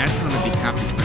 That's going to be copyrighted.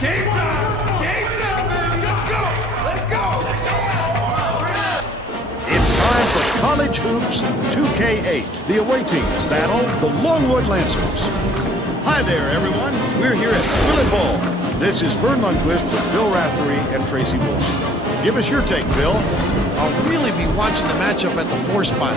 Game time! Game time, baby! Let's go! Let's go! It's time for College Hoops 2K8, the away team battle the Longwood Lancers. Hi there, everyone. We're here at Willet Ball. This is Vern Lundquist with Bill Raftery and Tracy Wilson. Give us your take, Bill. I'll really be watching the matchup at the 4 spot.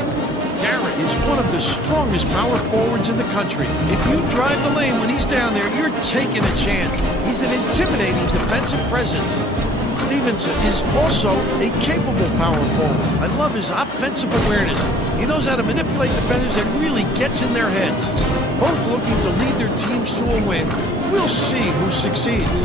Garrett is one of the strongest power forwards in the country. If you drive the lane when he's down there, you're taking a chance. He's an intimidating defensive presence. Stephenson is also a capable power forward. I love his offensive awareness. He knows how to manipulate defenders and really gets in their heads. Both looking to lead their teams to a win. We'll see who succeeds.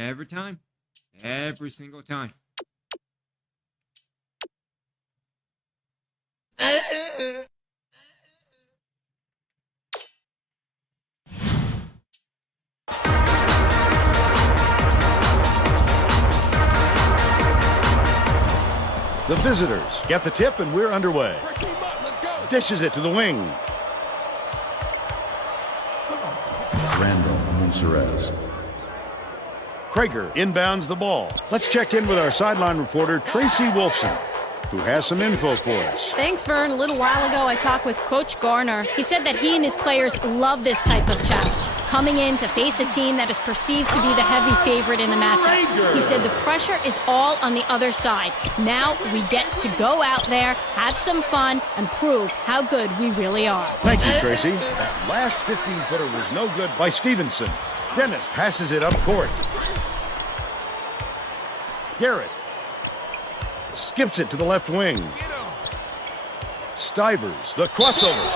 Every time. Every single time. The visitors get the tip, and we're underway. Dishes it to the wing. Randall Monserez. Krager inbounds the ball. Let's check in with our sideline reporter, Tracy Wolfson, who has some info for us. Thanks, Vern. A little while ago, I talked with Coach Garner. He said that he and his players love this type of challenge, coming in to face a team that is perceived to be the heavy favorite in the matchup. He said the pressure is all on the other side. Now we get to go out there, have some fun, and prove how good we really are. Thank you, Tracy. That last 15-footer was no good by Stephenson. Dennis passes it up court. Garrett skips it to the left wing. Stivers, the crossover.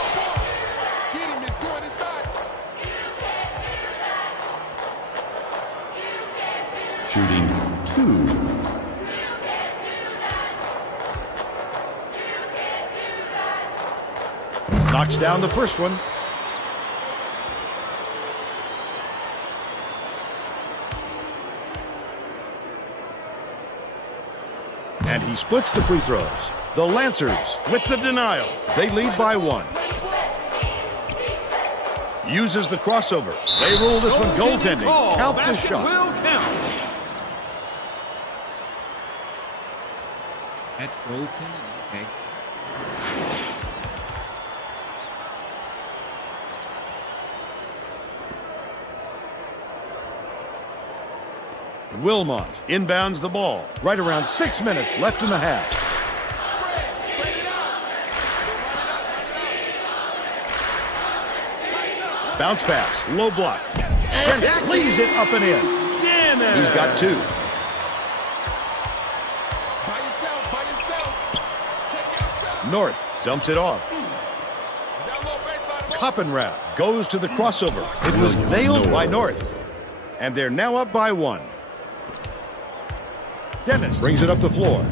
Shooting 2. Knocks down the first one. And he splits the free throws. The Lancers with the denial. They lead by 1. Uses the crossover. They rule this one goaltending. Count the shot. Will count. That's goaltending. Okay. Wilmot inbounds the ball. Right around 6 minutes left in the half. Bounce pass, low block. Dennis leads it up and in. He's got 2. North dumps it off. Coppenrath goes to the crossover. It was nailed by North. And they're now up by 1. Dennis brings it up the floor.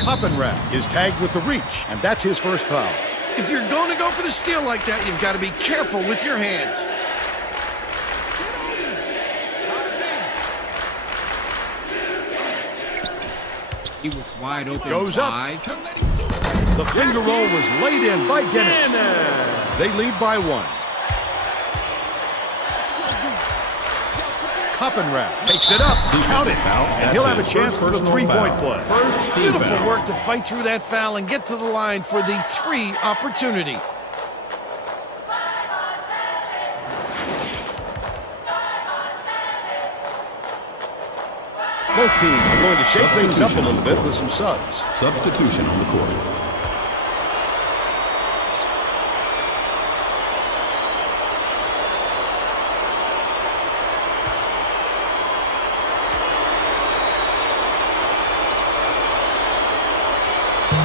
Coppenrath is tagged with the reach, and that's his first foul. If you're going to go for the steal like that, you've got to be careful with your hands. He was wide open. Goes up. The finger roll was laid in by Dennis. They lead by 1. Coppenrath takes it up. Count it. And he'll have a chance for the 3-point play. Beautiful work to fight through that foul and get to the line for the 3 opportunity. Both teams are going to shake things up a little bit with some subs. Substitution on the court.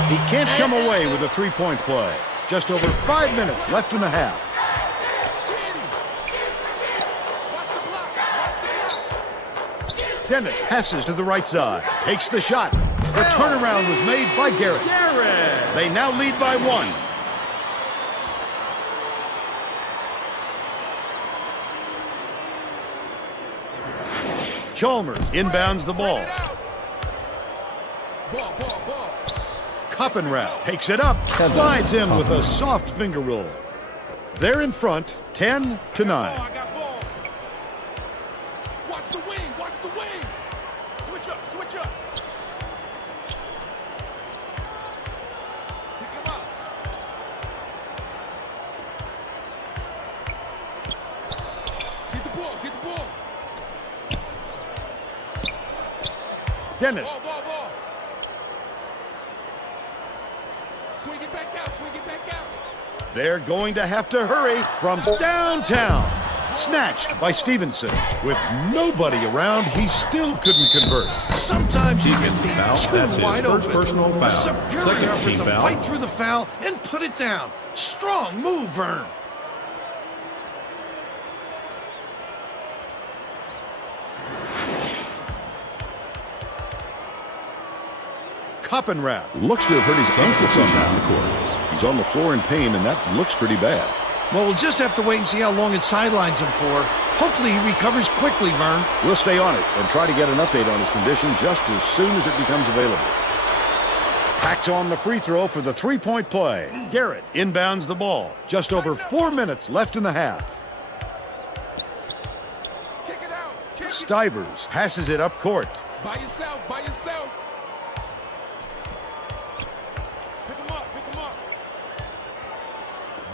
He can't come away with a 3-point play. Just over 5 minutes left in the half. Dennis passes to the right side. Takes the shot. The turnaround was made by Garrett. They now lead by 1. Chalmers inbounds the ball. Coppenrath takes it up, slides in with a soft finger roll. They're in front, 10-9. Watch the wing, watch the wing. Switch up, switch up. Pick him up. Get the ball, get the ball. Dennis. Ball. Swing it back out, swing it back out. They're going to have to hurry from downtown. Snatched by Stephenson. With nobody around, he still couldn't convert. Sometimes you can be That's too his wide first open. personal A foul. superior Second effort team to foul. fight through the foul and put it down. Strong move, Vern. coppin' wrap. Looks to have hurt his ankle Substitution on the somehow. court. He's on the floor in pain, and that looks pretty bad. Well, we'll just have to wait and see how long it sidelines him for. Hopefully he recovers quickly, Vern. We'll stay on it and try to get an update on his condition just as soon as it becomes available. Packs on the free throw for the three-point play. Garrett inbounds the ball. Just over 4 minutes left in the half. Kick it out. Kick it. Stivers passes it up court. By yourself. By yourself. Pick him up. Pick him up.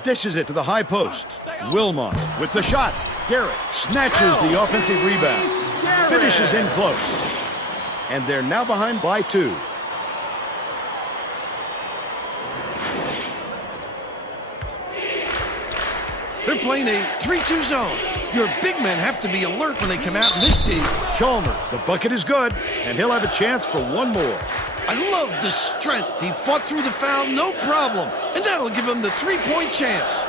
Dishes it to the high post. Wilmot with the shot. Garrett snatches the offensive rebound. Finishes in close. And they're now behind by 2. They're playing a 3-2 zone. Your big men have to be alert when they come out in this deep. Chalmers, the bucket is good, and he'll have a chance for one more. I love the strength. He fought through the foul, no problem. And that'll give him the 3-point chance.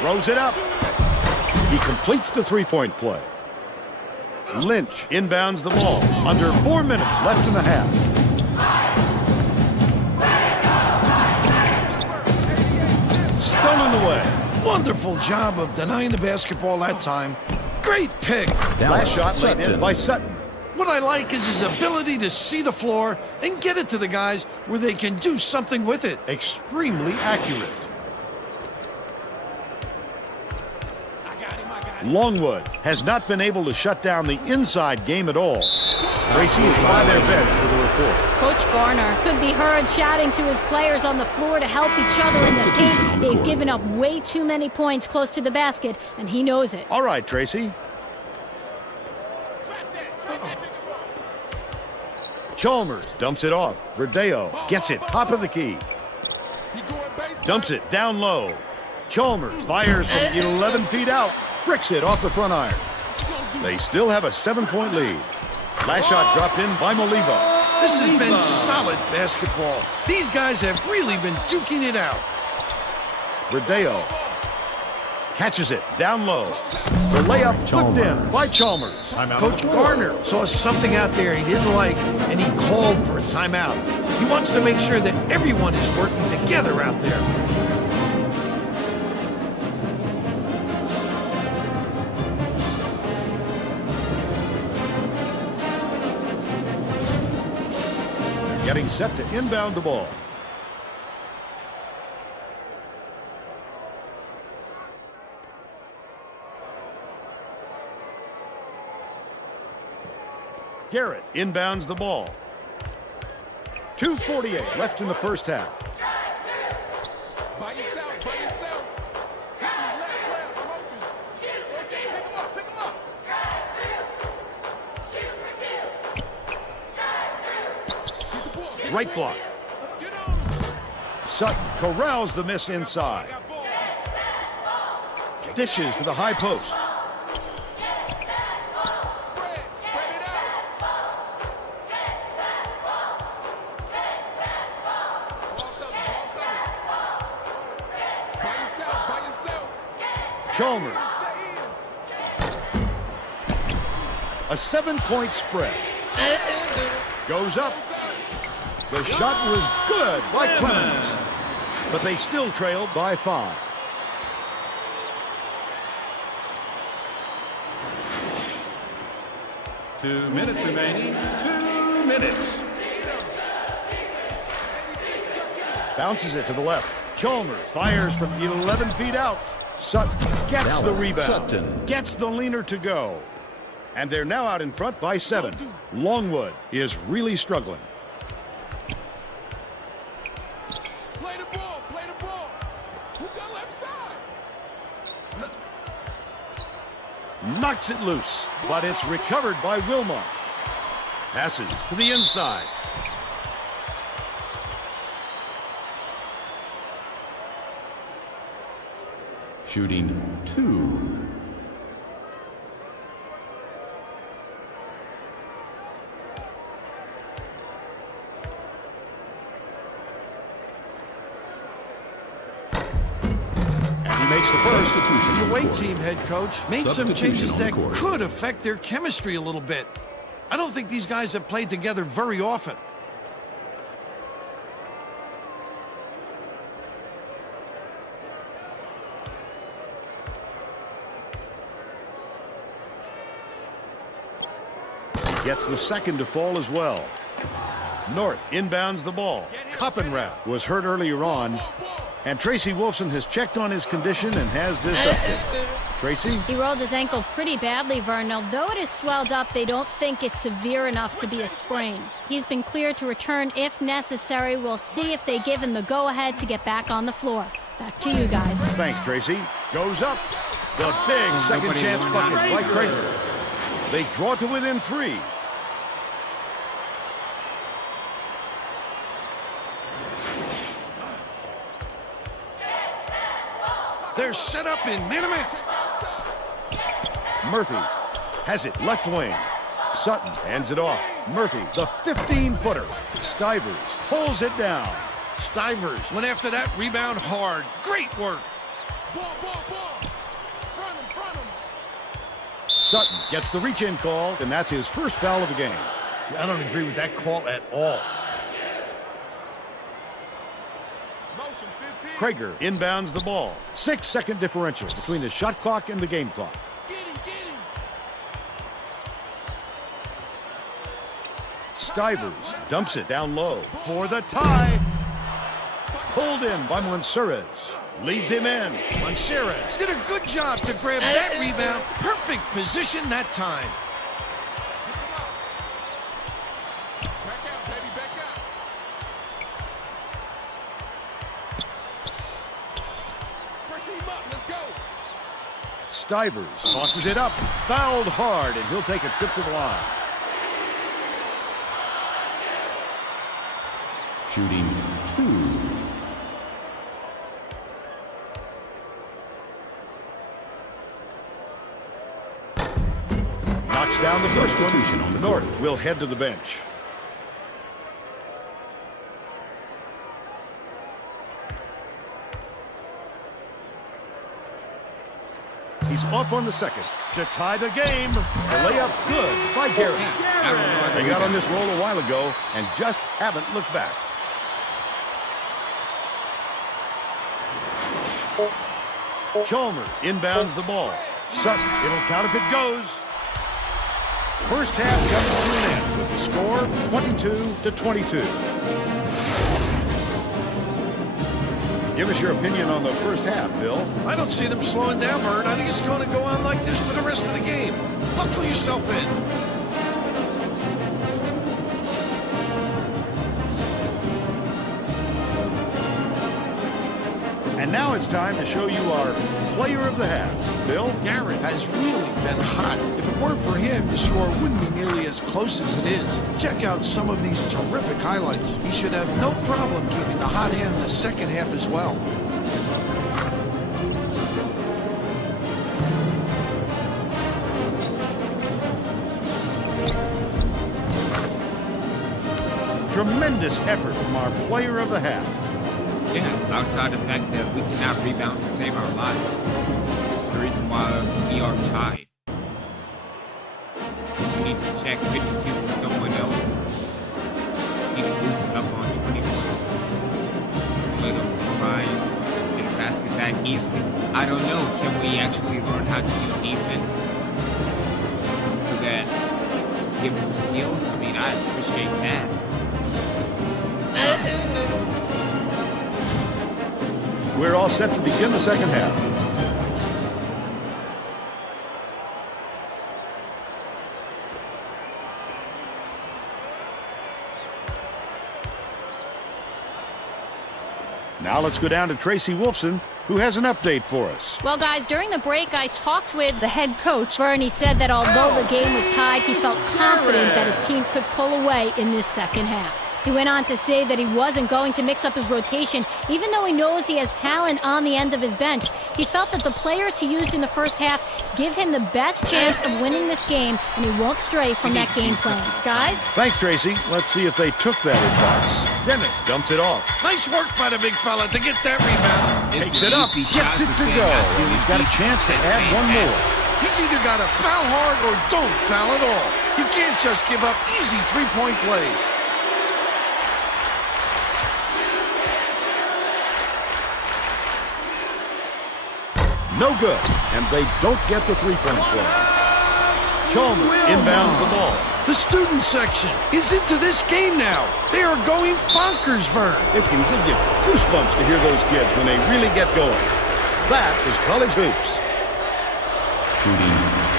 Throws it up. He completes the three-point play. Lynch inbounds the ball. Under 4 minutes left in the half. Stolen away. Wonderful job of denying the basketball that time. Great pick. Last shot laid in by Sutton. What I like is his ability to see the floor and get it to the guys where they can do something with it. Extremely accurate. Longwood has not been able to shut down the inside game at all. Tracy is by their bench for the report. Coach Garner could be heard shouting to his players on the floor to help each other in the paint. They've given up way too many points close to the basket, and he knows it. All right, Tracy. Chalmers dumps it off. Verdeo gets it, top of the key. Dumps it down low. Chalmers fires from 11 feet out. Bricks it off the front iron. They still have a 7-point lead. Last shot dropped in by Moliva. This has been solid basketball. These guys have really been duking it out. Verdeo catches it down low. The layup flipped in by Chalmers. Coach Garner saw something out there he didn't like, and he called for a timeout. He wants to make sure that everyone is working together out there. Getting set to inbound the ball. Garrett inbounds the ball. 2:48 left in the first half. By yourself. By yourself. I'm open. Pick him up. Pick him up. Get the ball. Right block. Get on him. Sutton corrals the miss inside. Got ball. Dishes to the high post. Spread it out. Ball coming. By yourself. By yourself. Chalmers. Stay in. A 7-point spread. Goes up. The shot was good by Clemens. But they still trailed by 5. Two minutes remaining. 2 minutes. Bounces it to the left. Chalmers fires from 11 feet out. Sutton gets the rebound. Sutton. Gets the leaner to go. And they're now out in front by 7. Longwood is really struggling. Play the ball. Play the ball. Who got left side? Knocks it loose, but it's recovered by Wilmot. Passes to the inside. Shooting 2. makes the first. The away team head coach made some Substitution changes on the that court. could affect their chemistry a little bit. I don't think these guys have played together very often. Gets the second to fall as well. North inbounds the ball. Koppenrath was hurt earlier on, and Tracy Wolfson has checked on his condition and has this update. Tracy? He rolled his ankle pretty badly, Vern. Although it is swelled up, they don't think it's severe enough to be a sprain. He's been cleared to return if necessary. We'll see if they give him the go-ahead to get back on the floor. Back to you guys. Thanks, Tracy. Goes up. The big second Nobody chance won bucket that. by Kramer. They draw to within 3. They're set up in man-to-man. Murphy has it left wing. Sutton hands it off. Murphy, the 15-footer. Stivers pulls it down. Stivers went after that rebound hard. Great work. Ball. Front him. Sutton gets the reach-in call, and that's his first foul of the game. I don't agree with that call at all. Motion 15. Krager inbounds the ball. 6-second differential between the shot clock and the game clock. Get him. Stivers dumps it down low for the tie. Pulled in by Mansuras. Leads him in. Monseras did a good job to grab that rebound. Perfect position that time. Back out, baby, back out. Press him up, let's go. Stivers tosses it up. Fouled hard, and he'll take a trip to the line. Shooting 2. Knocks down the first Substitution on one. the North court. will head to the bench. He's off on the second to tie the game. The layup good by Garrett. They got on this roll a while ago and just haven't looked back. Chalmers inbounds the ball. Sutton, it'll count if it goes. First half comes to an end with the score 22-22. Give us your opinion on the first half, Bill. I don't see them slowing down, Vern. I think it's going to go on like this for the rest of the game. Buckle yourself in. And now it's time to show you our player of the half. Bill? Garrett has really been hot. If it weren't for him, the score wouldn't be nearly as close as it is. Check out some of these terrific highlights. He should have no problem keeping the hot hand in the second half as well. Tremendous effort from our player of the half. Yeah, outside the fact that we cannot rebound to save our lives. The reason why we are tied. We need to check 52 for someone else. We need to loosen up on 21. Let them try and get a basket that easily. I don't know. Can we actually learn how to do defense? So that give them skills? I mean, I appreciate that. We're all set to begin the second half. Now let's go down to Tracy Wolfson, who has an update for us. Well, guys, during the break, I talked with the head coach, Vern. He said that although the game was tied, he felt confident that his team could pull away in this second half. He went on to say that he wasn't going to mix up his rotation, even though he knows he has talent on the end of his bench. He felt that the players he used in the first half give him the best chance of winning this game, and he won't stray from that game plan. Guys? Thanks, Tracy. Let's see if they took that advice. Dennis dumps it off. Nice work by the big fella to get that rebound. Takes it up, gets it to go, and he's got a chance to add one more. He's either got to foul hard or don't foul at all. You can't just give up easy three-point plays. No good, and they don't get the three-point play. Chalmers inbounds the ball. The student section is into this game now. They are going bonkers, Vern. It can give you goosebumps to hear those kids when they really get going. That is college hoops. Shooting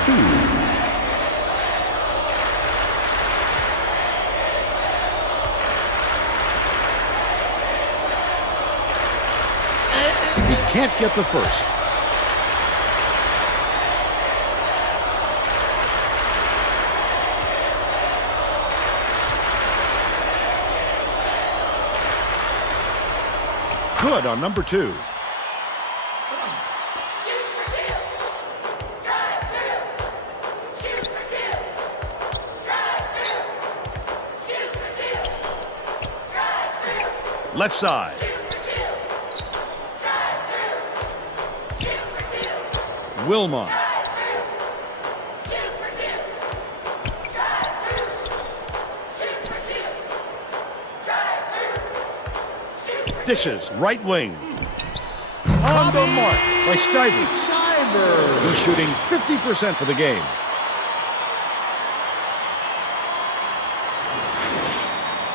2. He can't get the first. Good on number 2. Left side. Wilmot. Dishes, right wing. On the mark by Stevens. He's shooting 50% for the game.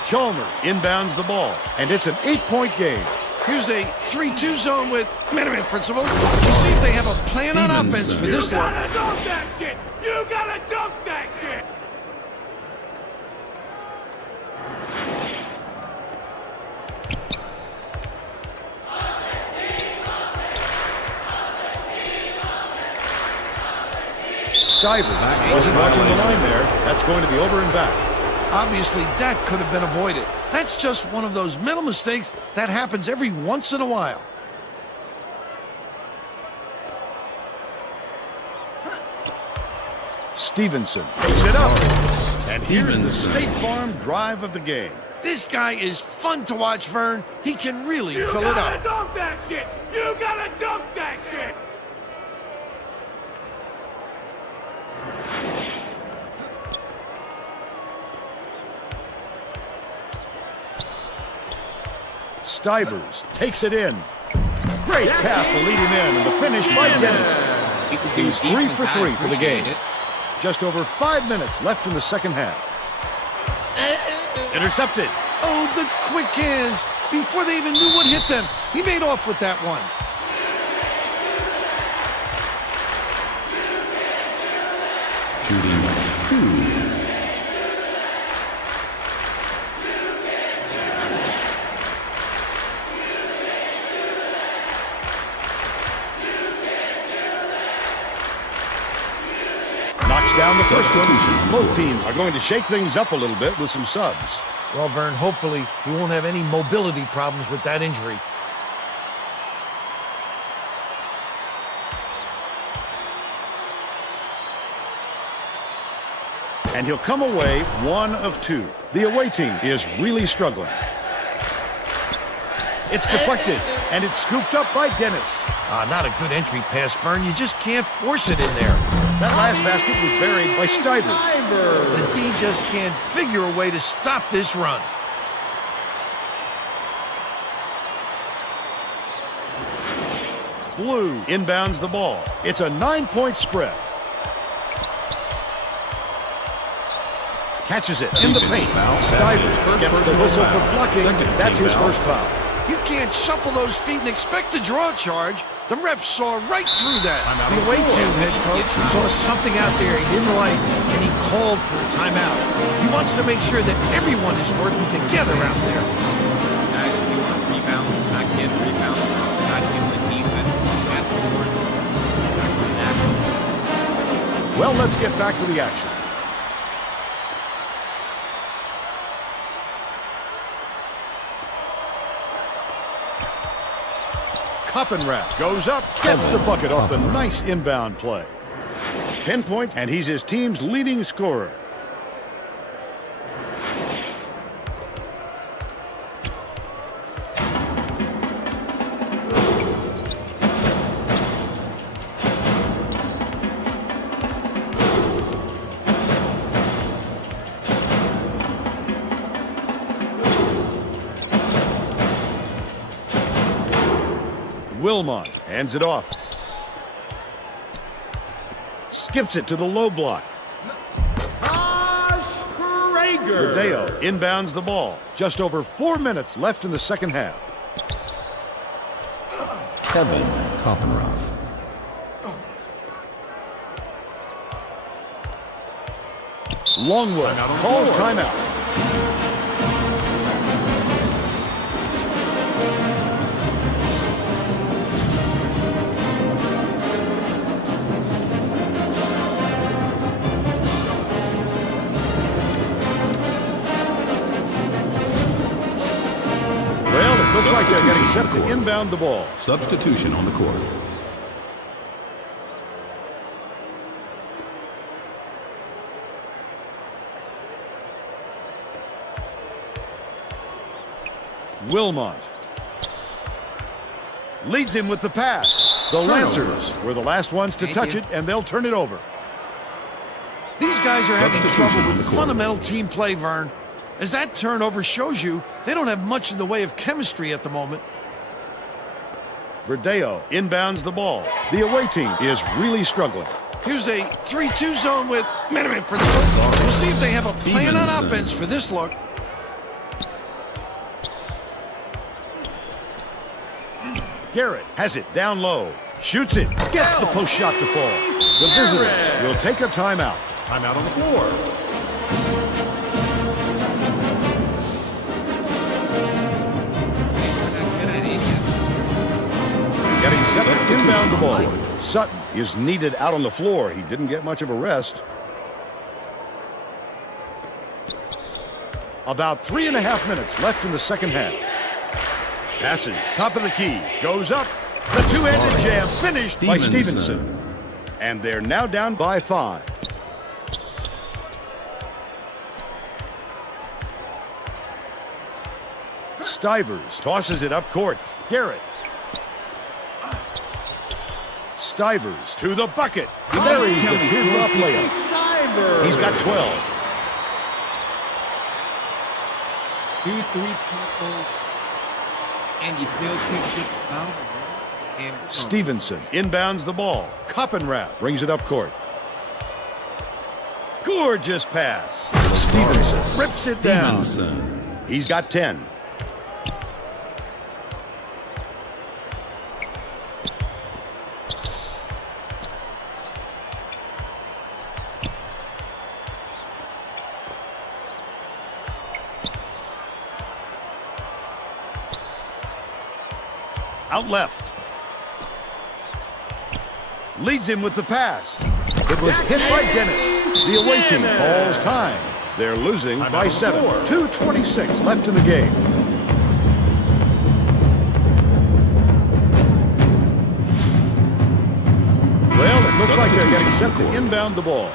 Chalmers inbounds the ball, and it's an 8-point game. Here's a 3-2 zone with minimum principles. We'll see if they have a plan on offense for this one. You gotta dunk that shit! You gotta dunk that shit! Stevens wasn't watching the line there. That's going to be over and back. Obviously, that could have been avoided. That's just one of those mental mistakes that happens every once in a while. Stephenson takes it up. And here's the State Farm drive of the game. This guy is fun to watch, Vern. He can really fill it You up. gotta dunk that shit! You gotta dunk that shit! Stivers takes it in. Great pass to lead him in, and the finish by Dennis. He's 3 for 3 for the game. Just over 5 minutes left in the second half. Intercepted. Oh, the quick hands. Before they even knew what hit them, he made off with that one. Shooting 2. Knocks down the first one. Both teams are going to shake things up a little bit with some subs. Well, Vern, hopefully he won't have any mobility problems with that injury. And he'll come away 1 of 2. The away team is really struggling. It's deflected, and it's scooped up by Dennis. Not a good entry pass, Vern. You just can't force it in there. That last basket was buried by Stivers. The D just can't figure a way to stop this run. Blue inbounds the ball. It's a 9-point spread. Catches it in the paint. Stivers gets the whistle for blocking. That's his first foul. You can't shuffle those feet and expect to draw a charge. The ref saw right through that. The away team head coach saw something out there he didn't like, and he called for a timeout. He wants to make sure that everyone is working together out there. Not doing rebounds, not getting rebounds, not doing defense, not scoring. Not going that. Well, let's get back to the action. Koppenrath goes up, gets the bucket off the nice inbound play. 10 points, and he's his team's leading scorer. Wilmot hands it off. Skips it to the low block. Rodeo inbounds the ball. Just over 4 minutes left in the second half. Kevin Koppenrath. Longwood calls timeout. Looks like they're getting set to inbound the ball. Substitution on the court. Wilmot leads him with the pass. The Lancers were the last ones to touch it, and they'll turn it over. These guys are having Substitution trouble on with the court. fundamental team play, Vern. As that turnover shows you, they don't have much in the way of chemistry at the moment. Verdeo inbounds the ball. The away team is really struggling. Here's a 3-2 zone with minimum principles. We'll see if they have a plan on Stephenson. offense for this look. Garrett has it down low. Shoots it. Gets the post shot to fall. The visitors will take a timeout. Timeout on the floor. Getting set to Substitution inbound the on ball. the court. Sutton is needed out on the floor. He didn't get much of a rest. About 3.5 minutes left in the second half. Passes, top of the key, goes up. The two-handed jam finished by Stephenson. And they're now down by 5. Stivers tosses it up court. Garrett. Stivers to the bucket. Buries the teardrop layup. He's got 12. 2-3 people, and you still can't get the foul. And Stephenson inbounds the ball. Koppenrath brings it up court. Gorgeous pass. Stephenson rips it down. Stephenson. He's got 10. Out left. Leads him with the pass. It was hit by Dennis. The away team calls time. They're losing by 7. 2:26 left in the game. Well, it looks like they're getting set to inbound the ball.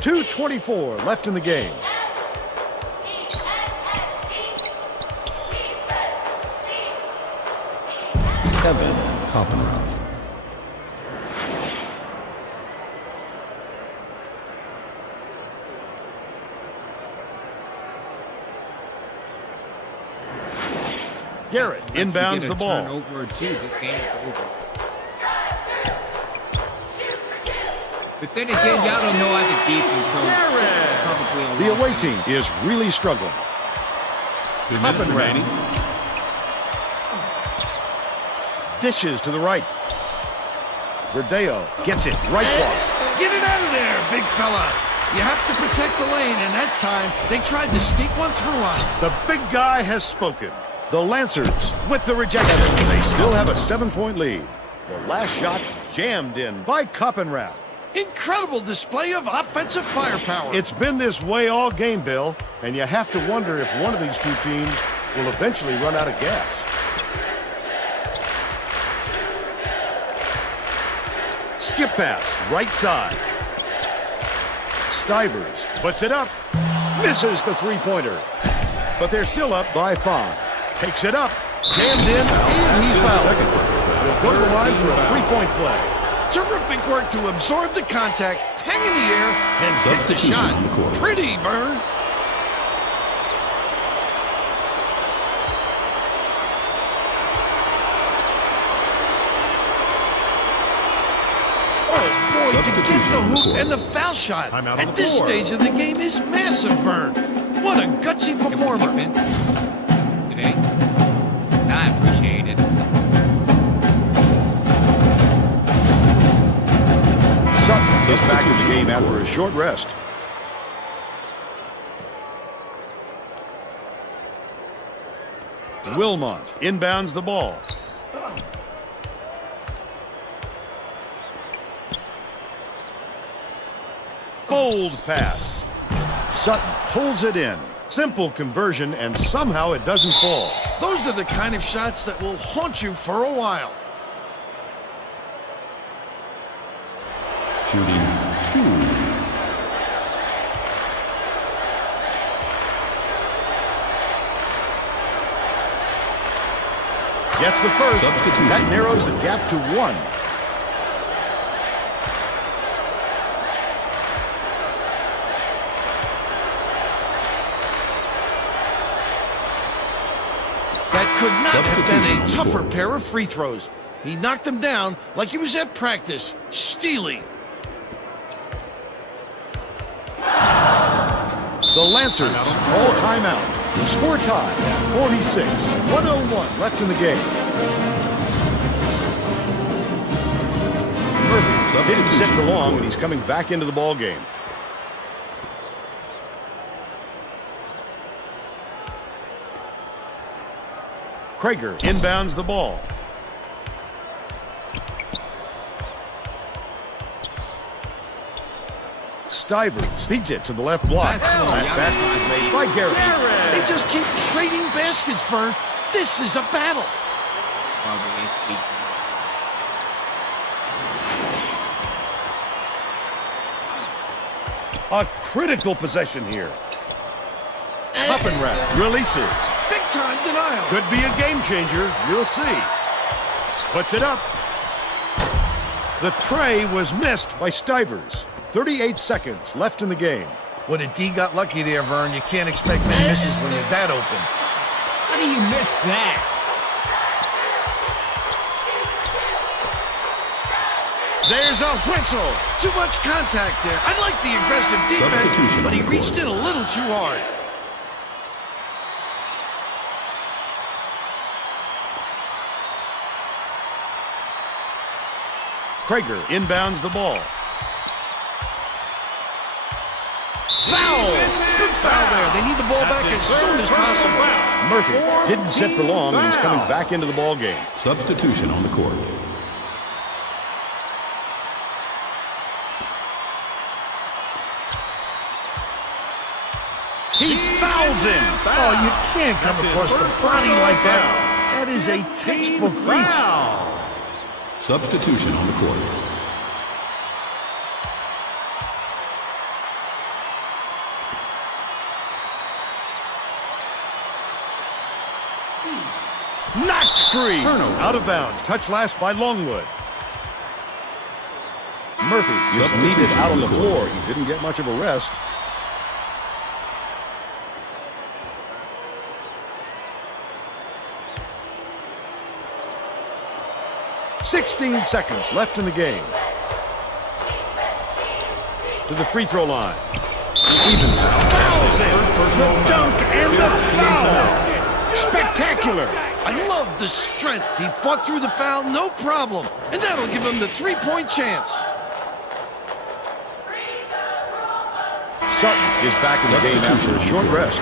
.24 left in the game. Kevin Koppenrath. Garrett inbounds the ball. Turnover or two, this game is over. But then again, y'all don't know how to defense, so probably a The loss. away team is really struggling. 2 minutes remaining. Dishes to the right. Verdeo gets it right block. Get it out of there, big fella. You have to protect the lane, and that time they tried to sneak one through on him. The big guy has spoken. The Lancers with the rejection. They still have a 7-point lead. The last shot jammed in by Koppenrath. Incredible display of offensive firepower. It's been this way all game, Bill, and you have to wonder if one of these two teams will eventually run out of gas. Skip pass, right side. Stivers puts it up, misses the three-pointer. But they're still up by 5. Takes it up, jammed in, and he's fouled. He'll go to the line for a three-point play. Terrific work to absorb the contact, hang in the air, and hit the shot. Pretty, Vern. Oh, boy, to get the hoop and the foul shot at this stage of the game is massive, Vern. What a gutsy performer. Defense today. I appreciate it. Sutton is back in the game after a short rest. Wilmot inbounds the ball. Bold pass. Sutton pulls it in. Simple conversion, and somehow it doesn't fall. Those are the kind of shots that will haunt you for a while. Shooting 2. Gets the first. Substitution. That narrows the gap to 1. That could not have been a tougher pair of free throws. He knocked them down like he was at practice, stealing. The Lancers call timeout. The score tied at 46. 1:01 left in the game. Murphy didn't sit for long, and he's coming back into the ball game. Krager inbounds the ball. Stivers feeds it to the left block. Last basket was made by Garrett. They just keep trading baskets, Vern. This is a battle. A critical possession here. Hoppenrath releases. Big time denial. Could be a game changer. We'll see. Puts it up. The tray was missed by Stivers. 38 seconds left in the game. When a D got lucky there, Vern, you can't expect many misses when you're that open. How do you miss that? There's a whistle. Too much contact there. I like the aggressive defense, Substitution but he on the reached in a little too hard. Krager inbounds the ball. Foul! Good foul there. They need the ball back as soon as possible. Murphy didn't sit for long, and he's coming back into the ball game. Substitution on the court. He fouls him. Oh, you can't come across the body like that. That is a textbook reach. Substitution on the court. Knocked free. Turnover. Out of bounds. Touch last by Longwood. Murphy just Substitution needed out on the on the floor. He didn't get much of a rest. "16 seconds left in the game." To the free throw line. Stephenson fouls him. The dunk and the foul. Spectacular. I love the strength. He fought through the foul, no problem. And that'll give him the three-point chance. Sutton is back in the game after a short rest.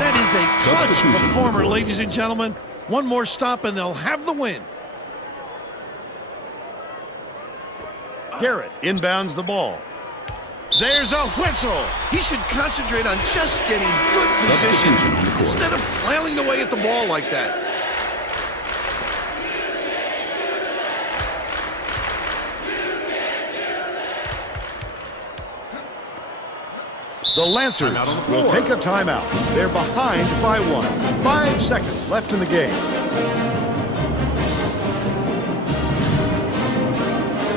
That is is a clutch Substitution. performer, ladies and gentlemen. One more stop and they'll have the win. Garrett inbounds the ball. There's a whistle. He should concentrate on just getting good position Substitution on the court. instead of flailing away at the ball like that. The Lancers Timeout on the will floor. take a timeout. They're behind by 1. 5 seconds left in the game.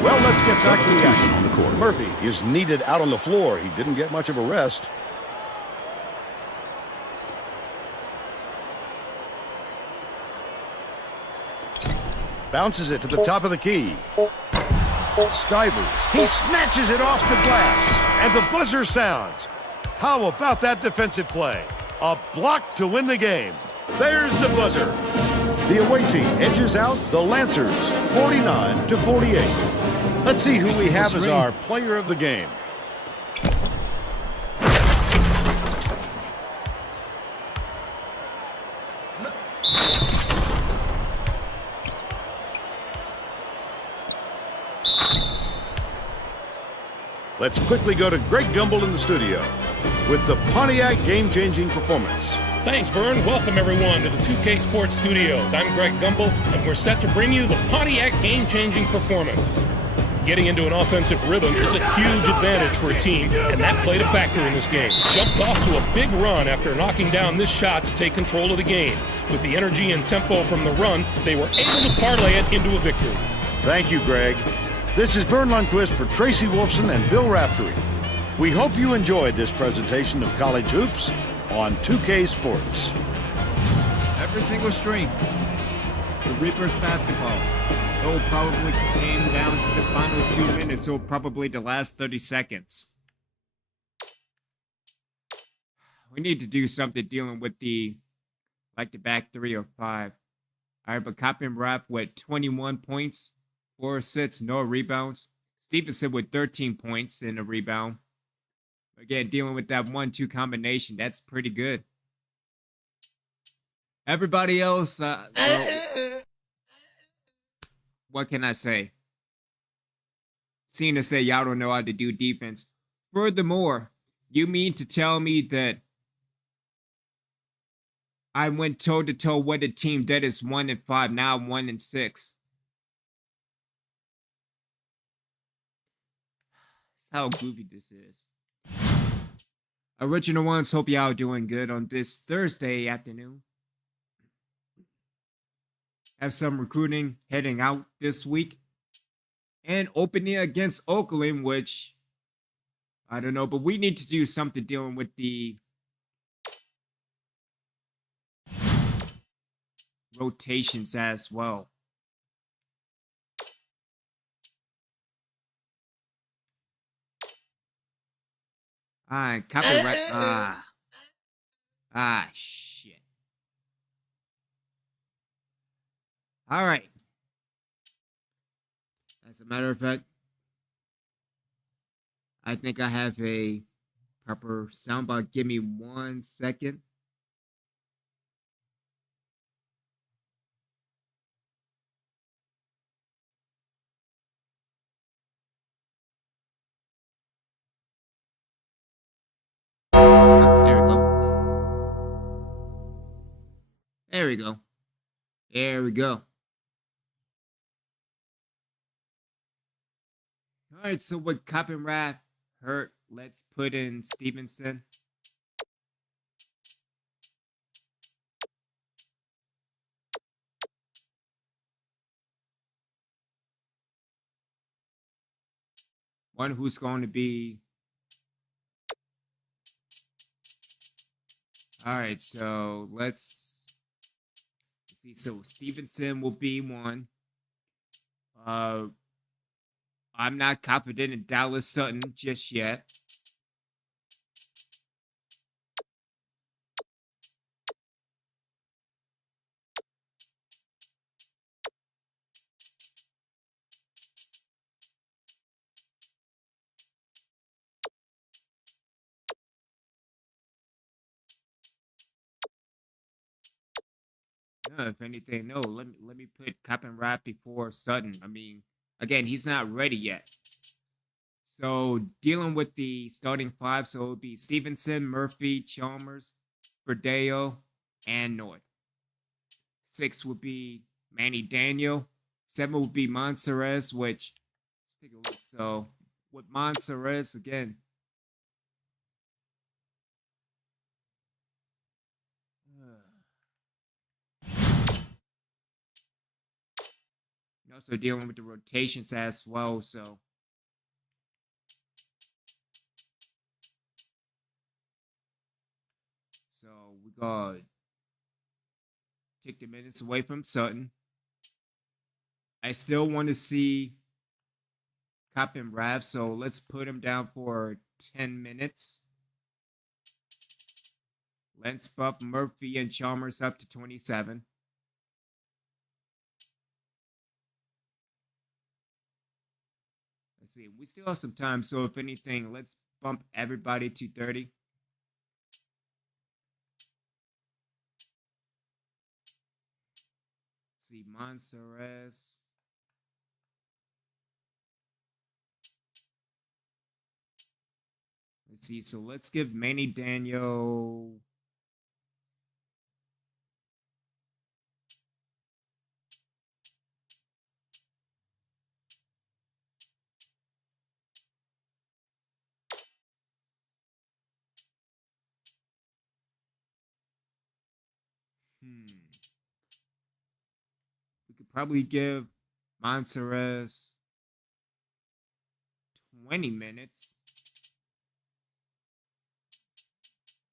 Well, let's get back to the Substitution on action. the court. Murphy is needed out on the floor. He didn't get much of a rest. Bounces it to the top of the key. Stivers. He snatches it off the glass. And the buzzer sounds. How about that defensive play? A block to win the game. There's the buzzer. The away team edges out the Lancers 49-48. Let's see who we have as our player of the game. Let's quickly go to Greg Gumbel in the studio with the Pontiac game-changing performance. Thanks, Vern. Welcome, everyone, to the 2K Sports Studios. I'm Greg Gumbel, and we're set to bring you the Pontiac game-changing performance. Getting into an offensive rhythm is a huge advantage for a team, and that played a factor in this game. Jumped off to a big run after knocking down this shot to take control of the game. With the energy and tempo from the run, they were able to parlay it into a victory. Thank you, Greg. This is Vern Lundquist for Tracy Wolfson and Bill Raftery. We hope you enjoyed this presentation of college hoops on 2K Sports. Every single string. The Reapers basketball. It will probably came down to the final 2 minutes, or probably the last 30 seconds. We need to do something dealing with the back 3 or 5. All right, but Coppin Rapp with 21 points, 4 assists, no rebounds. Stephenson with 13 points and a rebound. Again, dealing with that 1-2 combination, that's pretty good. Everybody else, what can I say? Seeing to say y'all don't know how to do defense. Furthermore, you mean to tell me that I went toe-to-toe with a team that is 1-5, now 1-6. That's how goofy this is. Original ones, hope y'all doing good on this Thursday afternoon. Have some recruiting heading out this week. And opening against Oakland, which, I don't know, but we need to do something dealing with the rotations as well. Copyright. Shit. All right. As a matter of fact, I think I have a proper soundbite. Give me 1 second. There we go. There we go. There we go. All right, so with Coppenrath hurt, let's put in Stephenson. One who's going to be... All right, so let's see. So Stephenson will be one. I'm not confident in Dallas Sutton just yet. If anything, no. Let me put Captain Rat before Sutton. I mean, again, he's not ready yet. So dealing with the starting five, so it would be Stephenson, Murphy, Chalmers, Verdeo, and North. 6 would be Manny Daniel. 7 would be Monserez, which let's take a look. So with Monserez again. Also dealing with the rotations as well, so we got take the minutes away from Sutton. I still want to see Cop and Rav, so let's put him down for 10 minutes. Let's bump Murphy and Chalmers up to 27. Let's see, we still have some time, so if anything, let's bump everybody to 30. Let's see, Monserez. Let's see, so let's give Manny Daniel. We could probably give Monserez 20 minutes.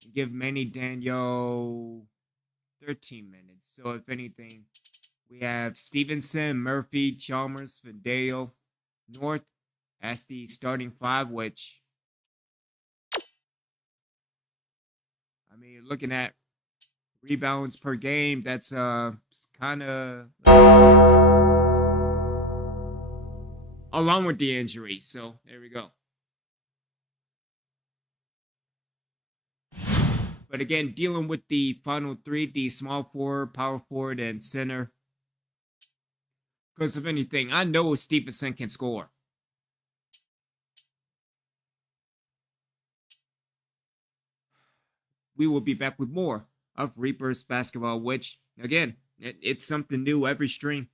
And give Manny Daniel 13 minutes. So if anything, we have Stephenson, Murphy, Chalmers, Fideo, North as the starting five, which, I mean, looking at rebounds per game, that's kind of along with the injury. So there we go. But again, dealing with the final three, the small forward, power forward, and center. Because if anything, I know Stephenson can score. We will be back with more of Reapers basketball, which, again, it's something new every stream.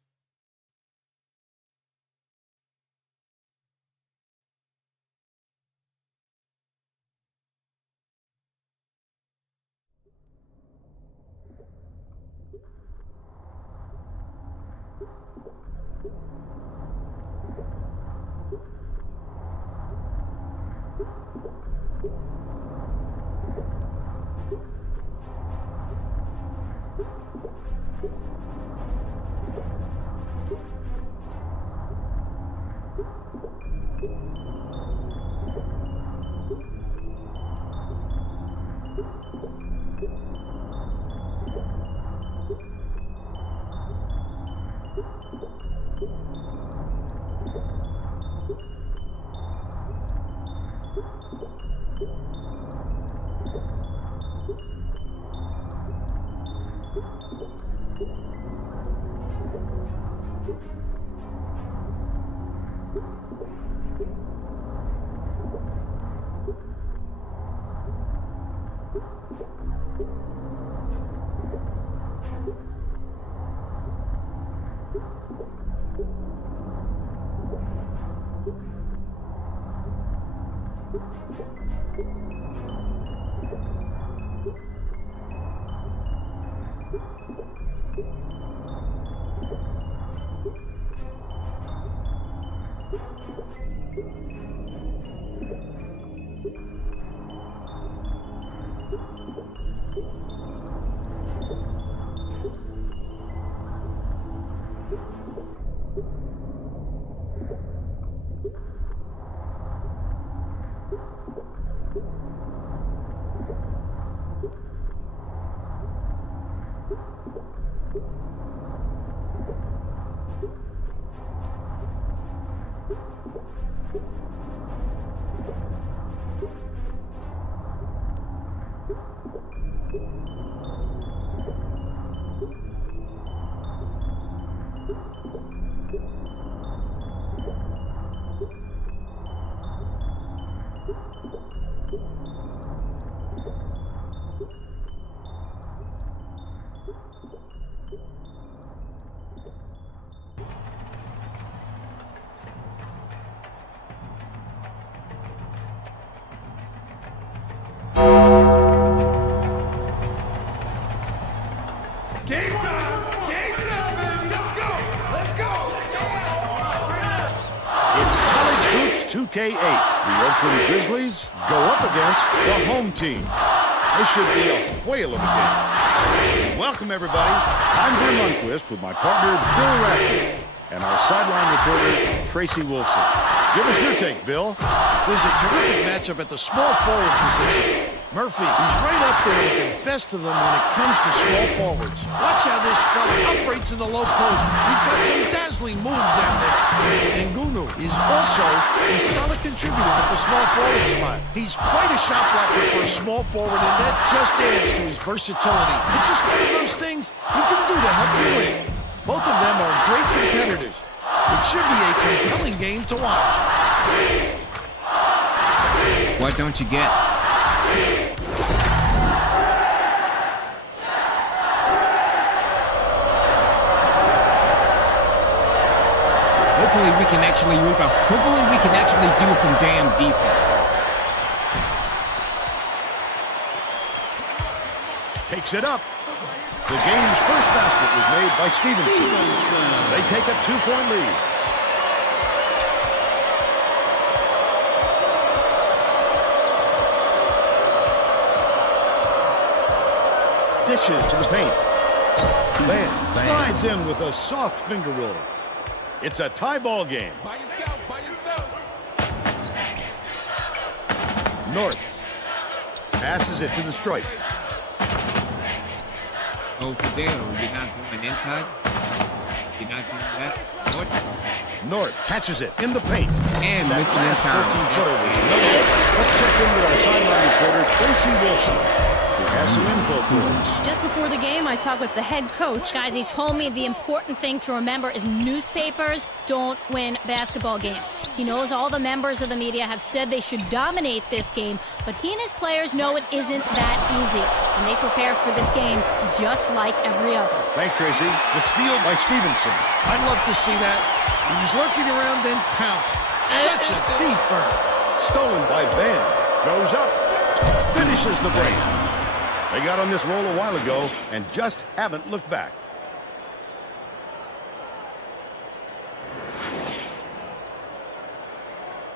Game time! Game time, baby! Let's go! Let's go! It's College Hoops 2K8. The Oakland Grizzlies go up against the home team. This should be a whale of a game. Welcome, everybody. I'm Vern Lundquist with my partner, Bill Rafferty, and our sideline reporter, Tracy Wolfson. Give us your take, Bill. There's a terrific matchup at the small forward position. Murphy, he's right up there with the best of them when it comes to small forwards. Watch how this fella operates in the low post. He's got some dazzling moves down there. And Gunu is also a solid contributor at the small forward spot. He's quite a shot blocker for a small forward, and that just adds to his versatility. It's just one of those things he can do to help you win. Both of them are great competitors. It should be a compelling game to watch. What don't you get? Hopefully we can actually rebound. Hopefully we can actually do some damn defense. Takes it up. The game's first basket was made by Stephenson. They take a 2-point lead. Dishes to the paint. Van slides in with a soft finger roll. It's a tie ball game. By yourself, by yourself. North passes it to the stripe. Oh, Dale, you're not going inside? You're not doing that? What? North catches it in the paint. And That missing in last time. 14-footer was no good. Let's check in with our sideline reporter, Tracy Wilson, who has some info for us. Just before the game, I talked with the head coach. Guys, he told me the important thing to remember is newspapers don't win basketball games. He knows all the members of the media have said they should dominate this game, but he and his players know it isn't that easy, and they prepare for this game just like every other. Thanks, Tracy. The steal by Stephenson. I'd love to see that. He was lurking around, then pounced. Such a defense. Stolen by Van. Goes up. Finishes the break. They got on this roll a while ago and just haven't looked back.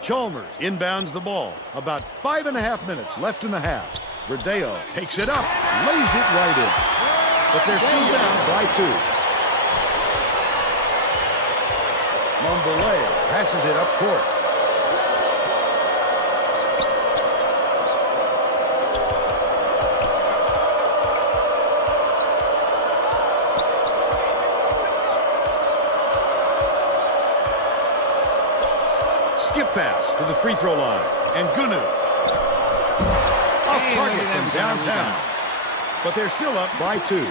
Chalmers inbounds the ball. About 5.5 minutes left in the half. Verdeo takes it up, lays it right in. But they're still down by 2. Mondelez passes it up court. Skip pass to the free throw line. And Gunu. Off target from downtown. But they're still up by 2.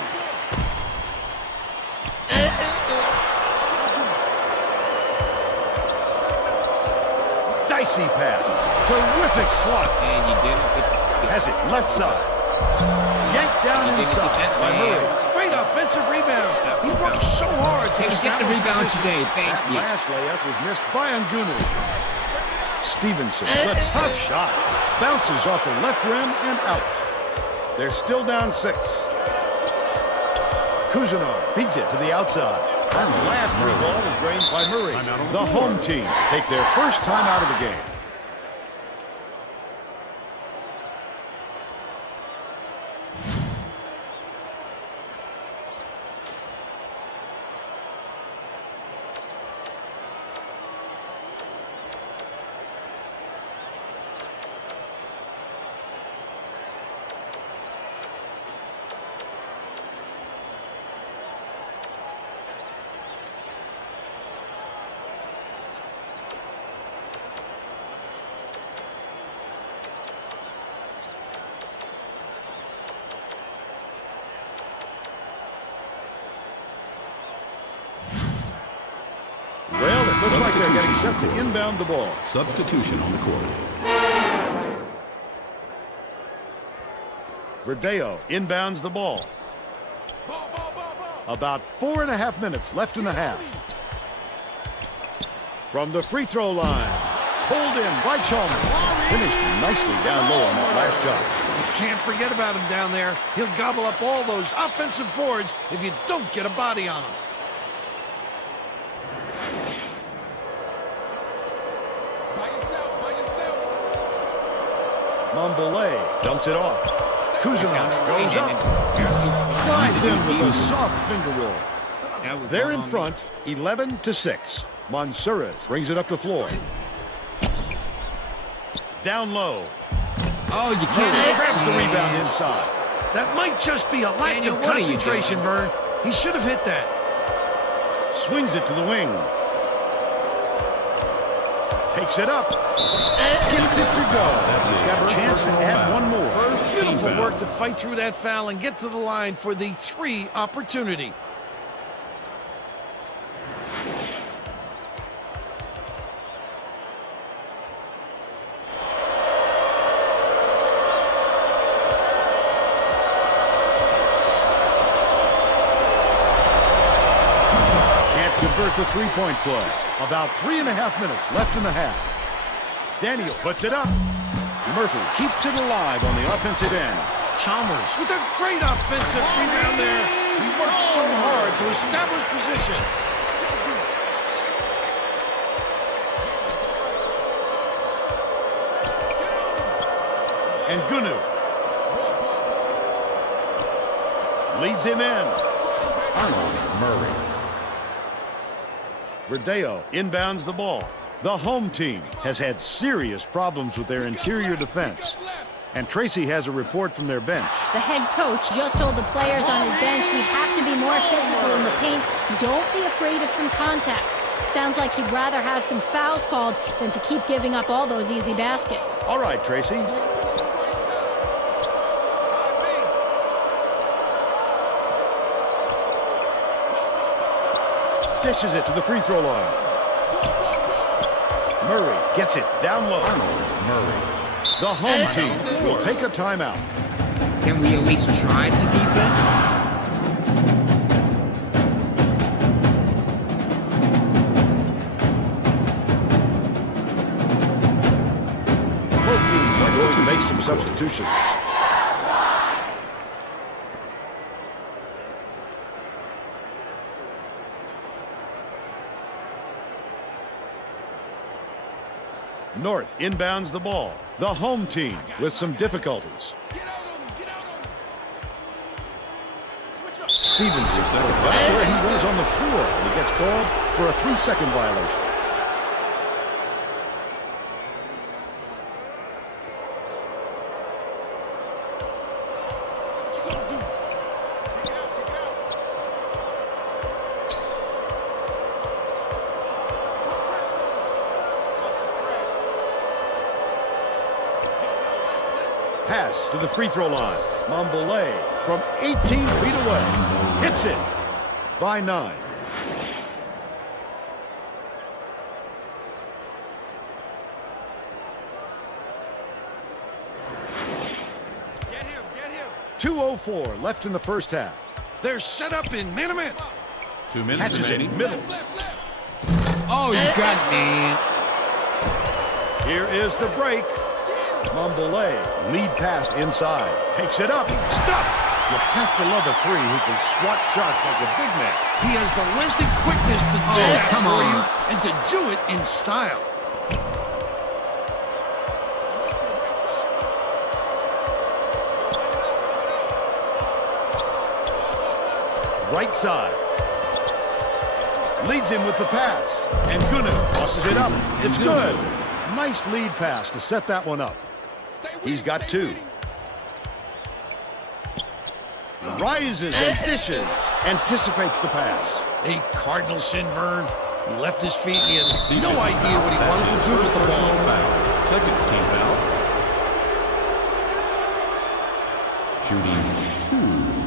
Dicey pass. Terrific swat. And you did it with the skill. Has it left side. Yanked down You didn't inside get that, by man. Murray. Great offensive rebound. He worked so hard to Get the establish rebound position. today. Thank That you. last layup was missed by Ngunu. Stevenson, the tough shot. Bounces off the left rim and out. They're still down 6. Cousineau beats it to the outside. That last free ball was drained by Murray. The home team take their first time out of the game. Looks like they're getting set to inbound the ball. Substitution on the court. Verdeo inbounds the ball. About 4.5 minutes left in the half. From the free throw line. Pulled in by Chalmers. Finished nicely down low on that last shot. You can't forget about him down there. He'll gobble up all those offensive boards if you don't get a body on him. By yourself. Mombole dumps it off. Kuzanov goes up. Slides in with a soft finger roll. They're in front, 11-6. Mansourez brings it up the floor. Down low. Oh, you can't. Grabs the rebound inside. That might just be a lack Daniel, of what are you concentration, doing? Vern. He should have hit that. Swings it to the wing. Takes it up. Gets it to go. He's got a chance to add one more. Beautiful work to fight through that foul and get to the line for the 3 opportunity. Convert the three-point play. About 3.5 minutes left in the half. Daniel puts it up. Murphy keeps it alive on the offensive end. Chalmers with a great offensive rebound there. He worked so hard to establish position. And Gunu leads him in. Arnold Murray. Verdeo inbounds the ball. The home team has had serious problems with their interior defense. And Tracy has a report from their bench. The head coach Just told the players on his bench we have to be more physical in the paint. Don't be afraid of some contact. Sounds like he'd rather have some fouls called than to keep giving up all those easy baskets. All right, Tracy. Dishes it to the free throw line. Murray gets it down low. Murray. The home team will take a timeout. Can we at least try to defense? Both teams are going to make some substitutions. North inbounds the ball. The home team with some difficulties. Stephenson right where he was on the floor and he gets called for a 3-second violation. Pass to the free throw line. Mombole from 18 feet away. Hits it by 9. Get him. 2:04 left in the first half. They're set up in man-to-man. 2 minutes Catches it remaining. middle. Oh, you got it, man. Here is the break. Mombole lead pass inside. Takes it up. Stuff. You have to love a 3 who can swat shots like a big man. He has the length and quickness to do that come for on. you and to do it in style. Right side. Leads him with the pass. And Gunu tosses it up. It's good. Nice lead pass to set that one up. He's got 2. Rises and dishes. Anticipates the pass. A cardinal sin, Vern. He left his feet and he had no idea what he wanted to do with the Personal ball. foul. Second team foul. Shooting 2.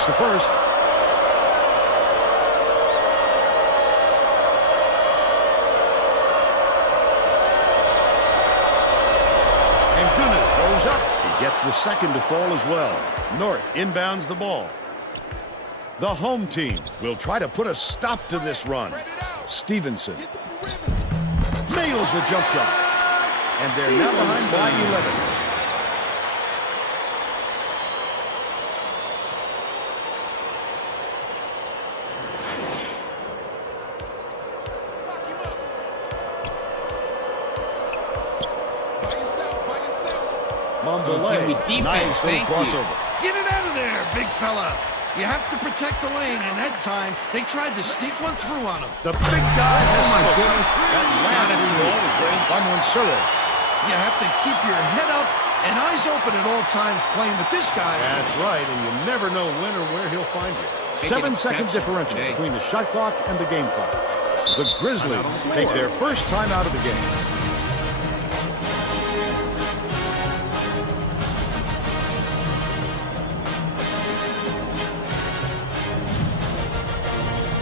Takes the first. And Gunnar goes up. He gets the second to fall as well. North inbounds the ball. The home team will try to put a stop to this run. Stephenson nails the jump shot. And they're now behind by 11. Give me defense, nice thank you. crossover. Get it out of there, big fella. You have to protect the lane, and that time, they tried to sneak one through on him. The big guy has my spoken. goodness. That last three ball was played by Monsuro. You have to keep your head up and eyes open at all times playing with this guy. That's right, and you never know when or where he'll find you. Making 7-second exceptions differential today. between the shot clock and the game clock. The Grizzlies take their first time out of the game.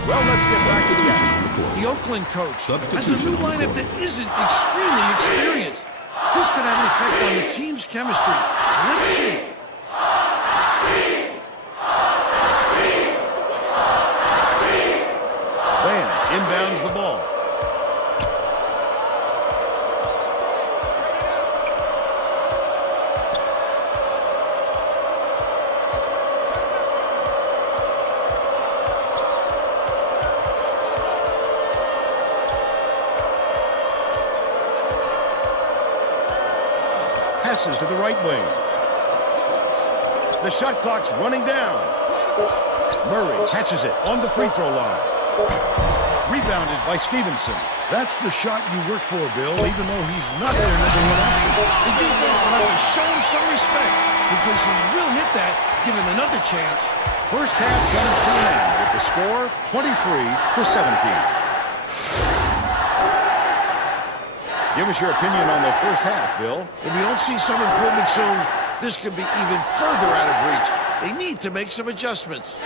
Well, let's get back to the action. The Oakland coach has a Substitution new on the lineup court. that isn't extremely experienced. This could have an effect on the team's chemistry. Let's see. Van inbounds the ball. Passes to the right wing. The shot clock's running down. Murray catches it on the free throw line. Rebounded by Stephenson. That's the shot you work for, Bill, even though he's not their number one option. The defense will have to show him some respect because he will hit that, given another chance. First half comes to an end with the score 23-17. Give us your opinion on the first half, Bill. If we don't see some improvement soon, this could be even further out of reach. They need to make some adjustments.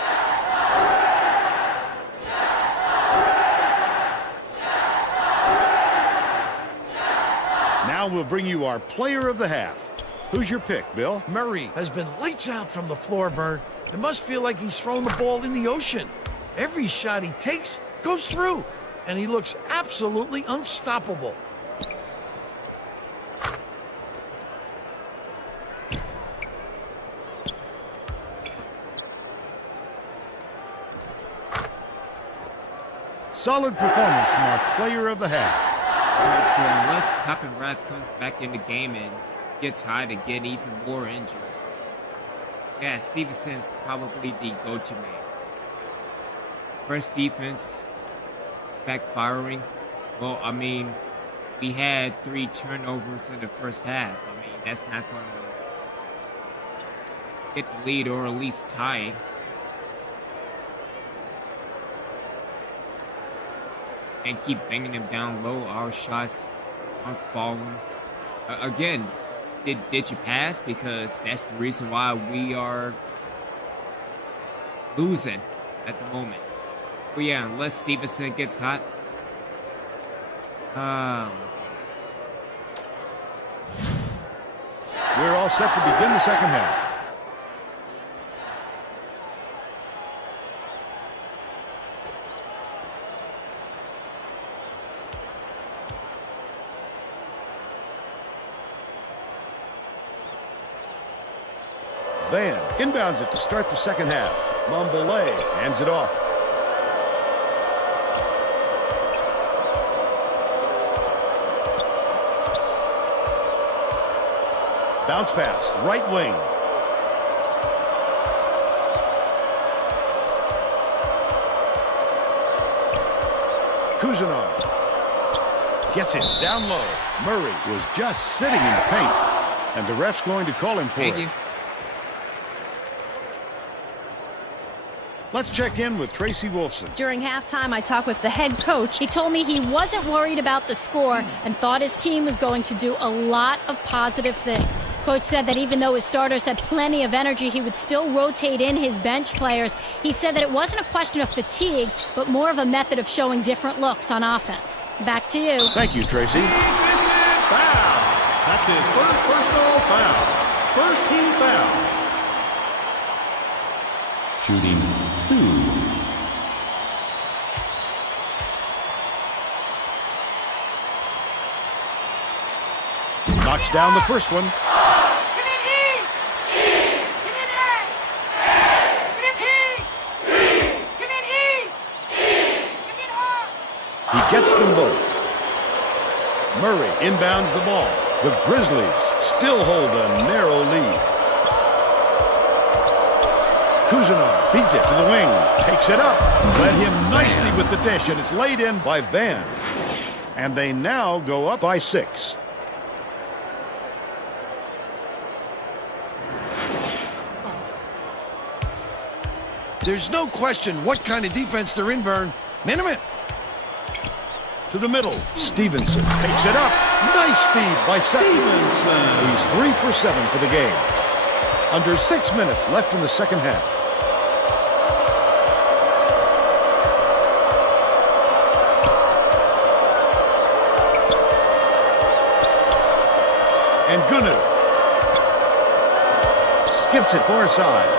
Now we'll bring you our player of the half. Who's your pick, Bill? Murray has been lights out from the floor, Vern. It must feel like he's thrown the ball in the ocean. Every shot he takes goes through, and he looks absolutely unstoppable. Solid performance from our player of the half. All right, so unless Cop Rat comes back in the game and gets hot to get even more injured, yeah, Stephenson's probably the go-to man. First defense is backfiring. Well, I mean, we had 3 turnovers in the first half. I mean, that's not going to get the lead or at least tie it. And keep banging them down low. Our shots aren't falling. Again, did you pass? Because that's the reason why we are losing at the moment. But yeah, unless Stephenson gets hot. We're all set to begin the second half. Van inbounds it to start the second half. Mombole hands it off. Bounce pass, right wing. Kuzanov gets it down low. Murray was just sitting in the paint, and the ref's going to call him for Thank it. you. Let's check in with Tracy Wolfson. During halftime, I talked with the head coach. He told me he wasn't worried about the score and thought his team was going to do a lot of positive things. Coach said that even though his starters had plenty of energy, he would still rotate in his bench players. He said that it wasn't a question of fatigue, but more of a method of showing different looks on offense. Back to you. Thank you, Tracy. Defensive foul. That's his first personal foul. First team foul. Shooting 2. Knocks down the first one. He gets them both. Murray inbounds the ball. The Grizzlies still hold a narrow lead. Kuzanov beats it to the wing, takes it up, led him nicely with the dish, and it's laid in by Van. And they now go up by 6. There's no question what kind of defense they're in, Vern. Minimum. To the middle, Stephenson takes it up. Nice speed by Stephenson. He's 3 for 7 for the game. Under 6 minutes left in the second half. And Gunu skips it far side.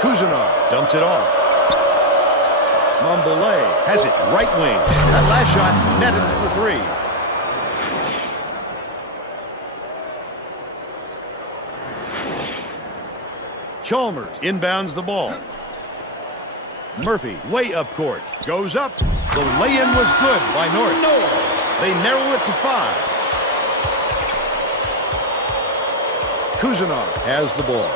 Kuzanov dumps it off. Mombole has it right wing. That last shot netted for 3. Chalmers inbounds the ball. Murphy way up court. Goes up. The lay-in was good by North. They narrow it to 5. Kuzanov has the ball.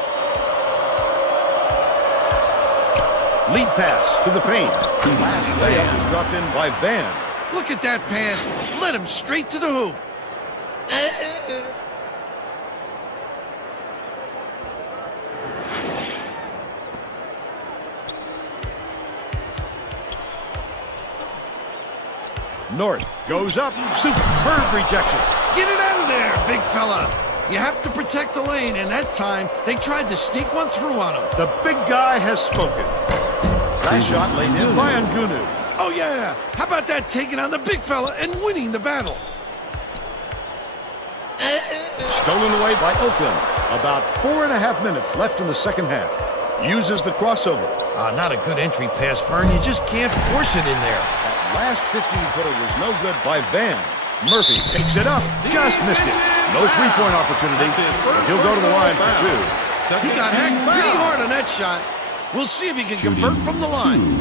Lead pass to the paint. The last layup is dropped in by Van. Look at that pass. Led him straight to the hoop. North goes up. Superb rejection. Get it out of there, big fella. You have to protect the lane, and that time they tried to sneak one through on him. The big guy has spoken. That shot laid in by Ngunu. Oh, yeah. How about that taking on the big fella and winning the battle? Stolen away by Oakland. About 4.5 minutes left in the second half. Uses the crossover. Not a good entry pass, Fern. You just can't force it in there. That last 15-footer was no good by Van. Murphy takes it up. Just missed it. No three-point opportunity, but he'll go to the line for 2. He got hacked pretty hard on that shot. We'll see if he can convert from the line.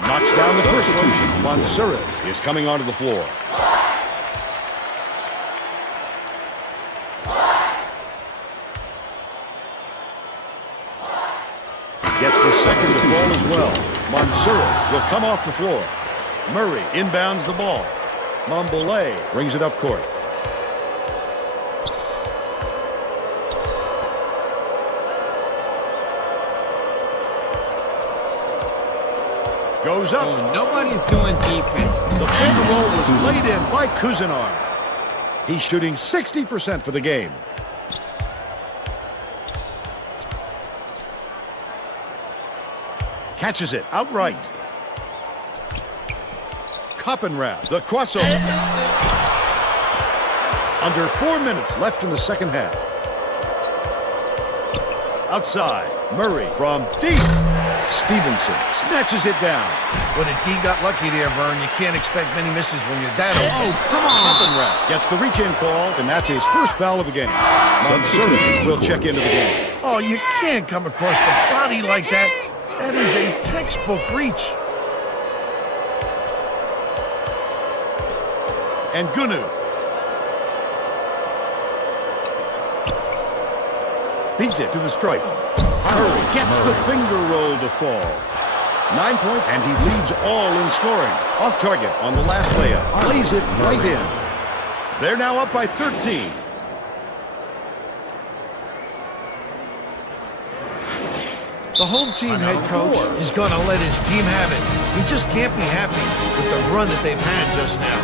Knocks down the first one. Mansuras is coming onto the floor. Gets the second to fall as well. Mansuras will come off the floor. Murray inbounds the ball. Mombole brings it up court. Goes up. Oh, nobody's doing defense. The finger roll was laid in by Kuzanov. He's shooting 60% for the game. Catches it outright. Koppenrath, the crossover. Under 4 minutes left in the second half. Outside, Murray from deep. Stevenson snatches it down. But if D got lucky there, Vern, you can't expect many misses when you're that old. Oh, come on. Koppenrath gets the reach-in call, and that's his first foul of the game. Mansuras will check into the game. Oh, you can't come across the body like that. That is a textbook reach. And Gunu beats it to the stripe. Murray gets the finger roll to fall. 9 points, and he leads all in scoring. Off target on the last layup. Lays it right in. They're now up by 13. The home team head coach is going to let his team have it. He just can't be happy with the run that they've had just now.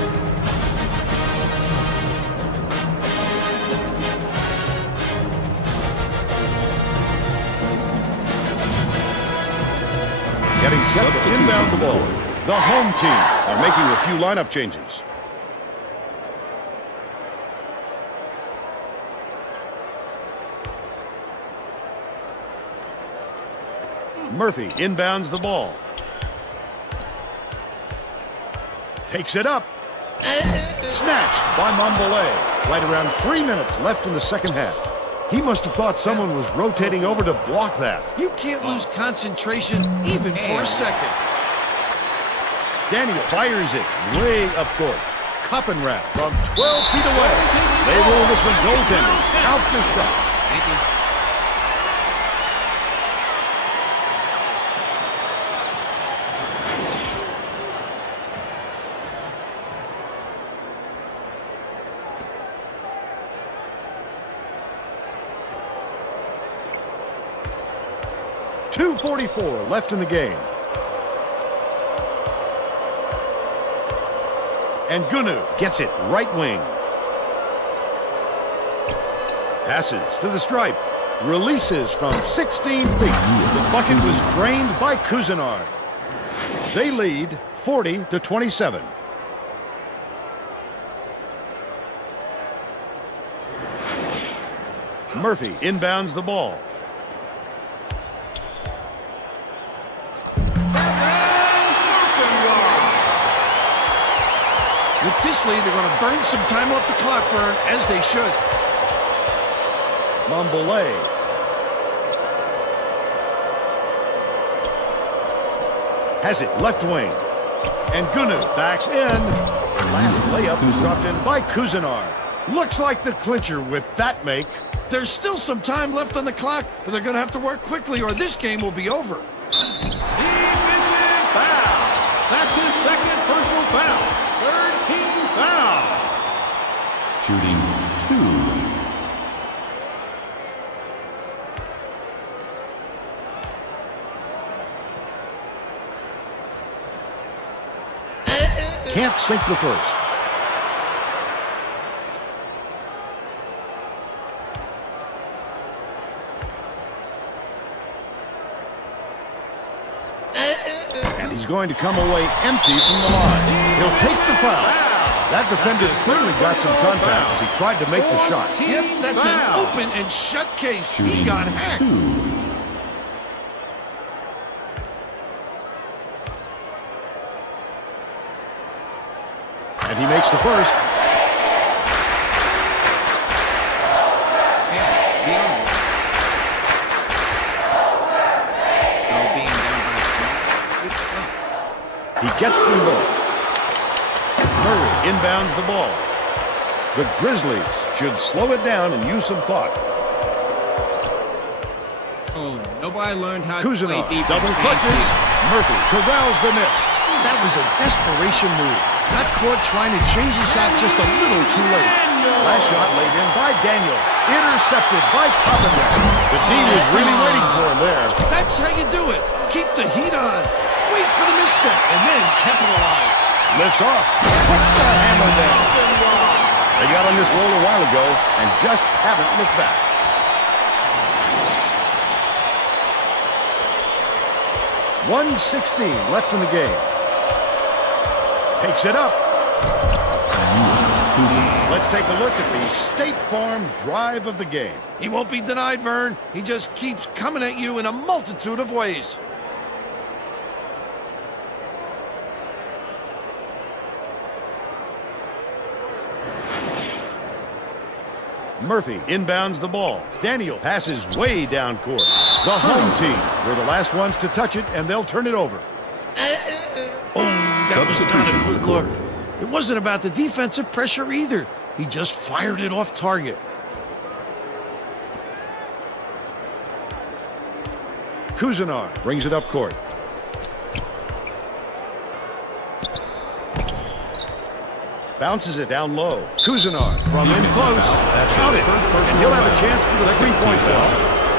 Getting set to inbound the ball. The home team are making a few lineup changes. Murphy inbounds the ball. Takes it up. Snatched by Mambolé. Right around 3 minutes left in the second half. He must have thought someone was rotating over to block that. You can't lose concentration even for a second. Daniel fires it way up court. Cup and wrap from 12 feet away. They roll this one goaltending. Out the shot. Thank you. .244 left in the game. And Gunu gets it right wing. Passes to the stripe. Releases from 16 feet. The bucket was drained by Cousinard. They lead 40-27. Murphy inbounds the ball. With this lead, they're going to burn some time off the clock, Vern, as they should. Mambolé. Has it left wing. And Gunu backs in. The last layup was dropped in by Cousinard. Looks like the clincher with that make. There's still some time left on the clock, but they're going to have to work quickly or this game will be over. Defensive foul. That's his second personal foul. Third team foul. Shooting 2. Can't sink the first. And he's going to come away empty from the line. He'll take the foul. That defender clearly got some contact as he tried to make the shot. Yep, that's an open and shut case. He got hacked. 2. And he makes the first. Yeah, be honest. No being down by 12. Good stuff. He gets them both. Murray inbounds the ball. The Grizzlies should slow it down and use some thought. Oh, nobody learned how to play Cousinard defense. double clutches. Murphy corrals the miss. That was a desperation move. Got caught trying to change his shot just a little too late. Last shot laid in by Daniel. Intercepted by Carpenter. The D was really waiting for him there. That's how you do it. Keep the heat on. Wait for the misstep and then capitalize. Lifts off. Puts the hammer down. They got on this roll a while ago and just haven't looked back. .116 left in the game. Takes it up. Let's take a look at the State Farm drive of the game. He won't be denied, Vern. He just keeps coming at you in a multitude of ways. Murphy inbounds the ball. Daniel passes way down court. The home team were the last ones to touch it, and they'll turn it over. Oh, that was not a good look. It wasn't about the defensive pressure either. He just fired it off target. Cousinard brings it up court. Bounces it down low. Kuzinar from in close. That's Count his it. first And personal he'll have a foul. chance for the three-point foul.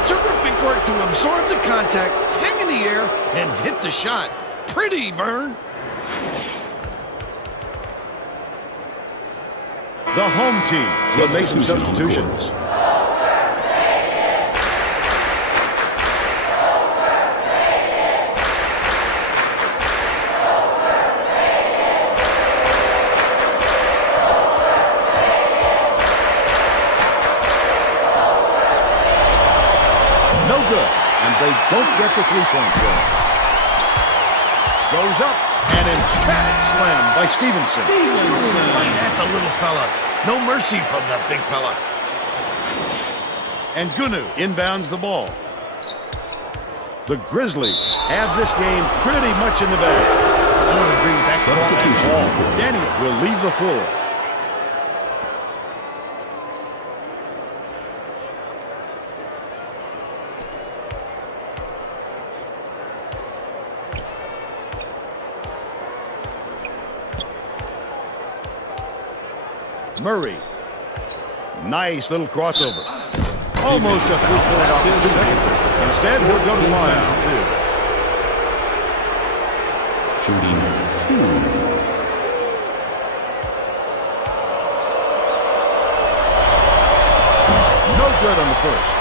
Terrific work to absorb the contact, hang in the air, and hit the shot. Pretty, Vern. The home team will make some substitutions. No good, and they don't get the three-point play. Goes up, and emphatic slam by Stephenson. Right at the little fella. No mercy from the big fella. And Gunu inbounds the ball. The Grizzlies have this game pretty much in the bag. I don't agree with that Substitution. Daniel will leave the floor. Murray. Nice little crossover. Almost a three-point opportunity. Instead, he'll go to the line. Shooting 2. No good on the first.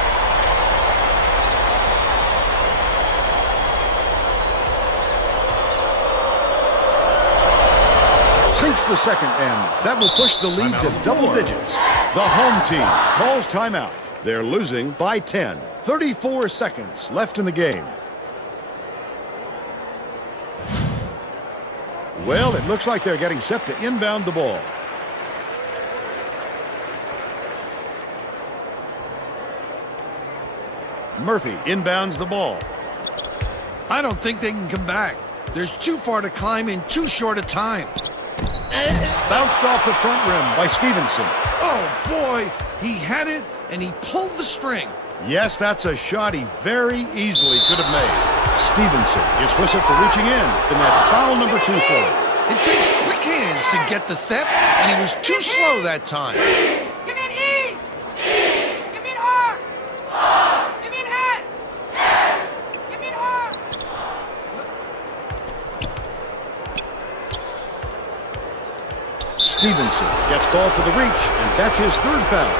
Sinks the second, and that will push the lead to double digits. The home team calls timeout. They're losing by 10. 34 seconds left in the game. Well, it looks like they're getting set to inbound the ball. Murphy inbounds the ball. I don't think they can come back. There's too far to climb in too short a time. Bounced off the front rim by Stephenson. Oh, boy. He had it, and he pulled the string. Yes, that's a shot he very easily could have made. Stevenson is whistled for reaching in, and that's foul number 2 for him. It takes quick hands to get the theft, and he was too slow that time. Give me an E! Give me an R! Give me an S! Give me an R! Stevenson gets called for the reach, and that's his 3rd foul.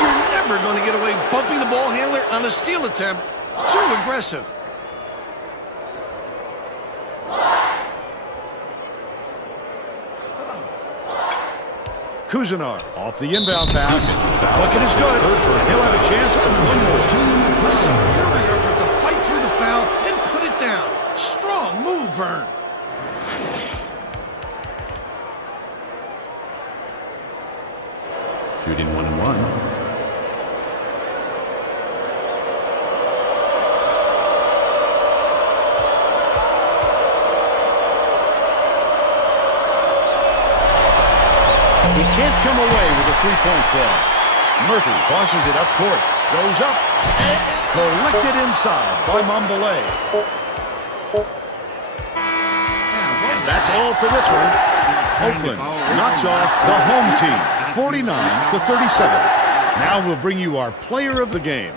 You're never going to get away bumping the ball handler on a steal attempt. Too aggressive. Kuzinar off the inbound pass. The bucket is good. He'll have a chance for one more. A superior effort to fight through the foul and put it down. Strong move, Vern. Shooting 1 and 1. He can't come away with a three-point play. Murphy tosses it up court. Goes up. Collected inside by Mambalay. And that's all for this one. Oakland knocks off the home team, 49-37. Now we'll bring you our player of the game.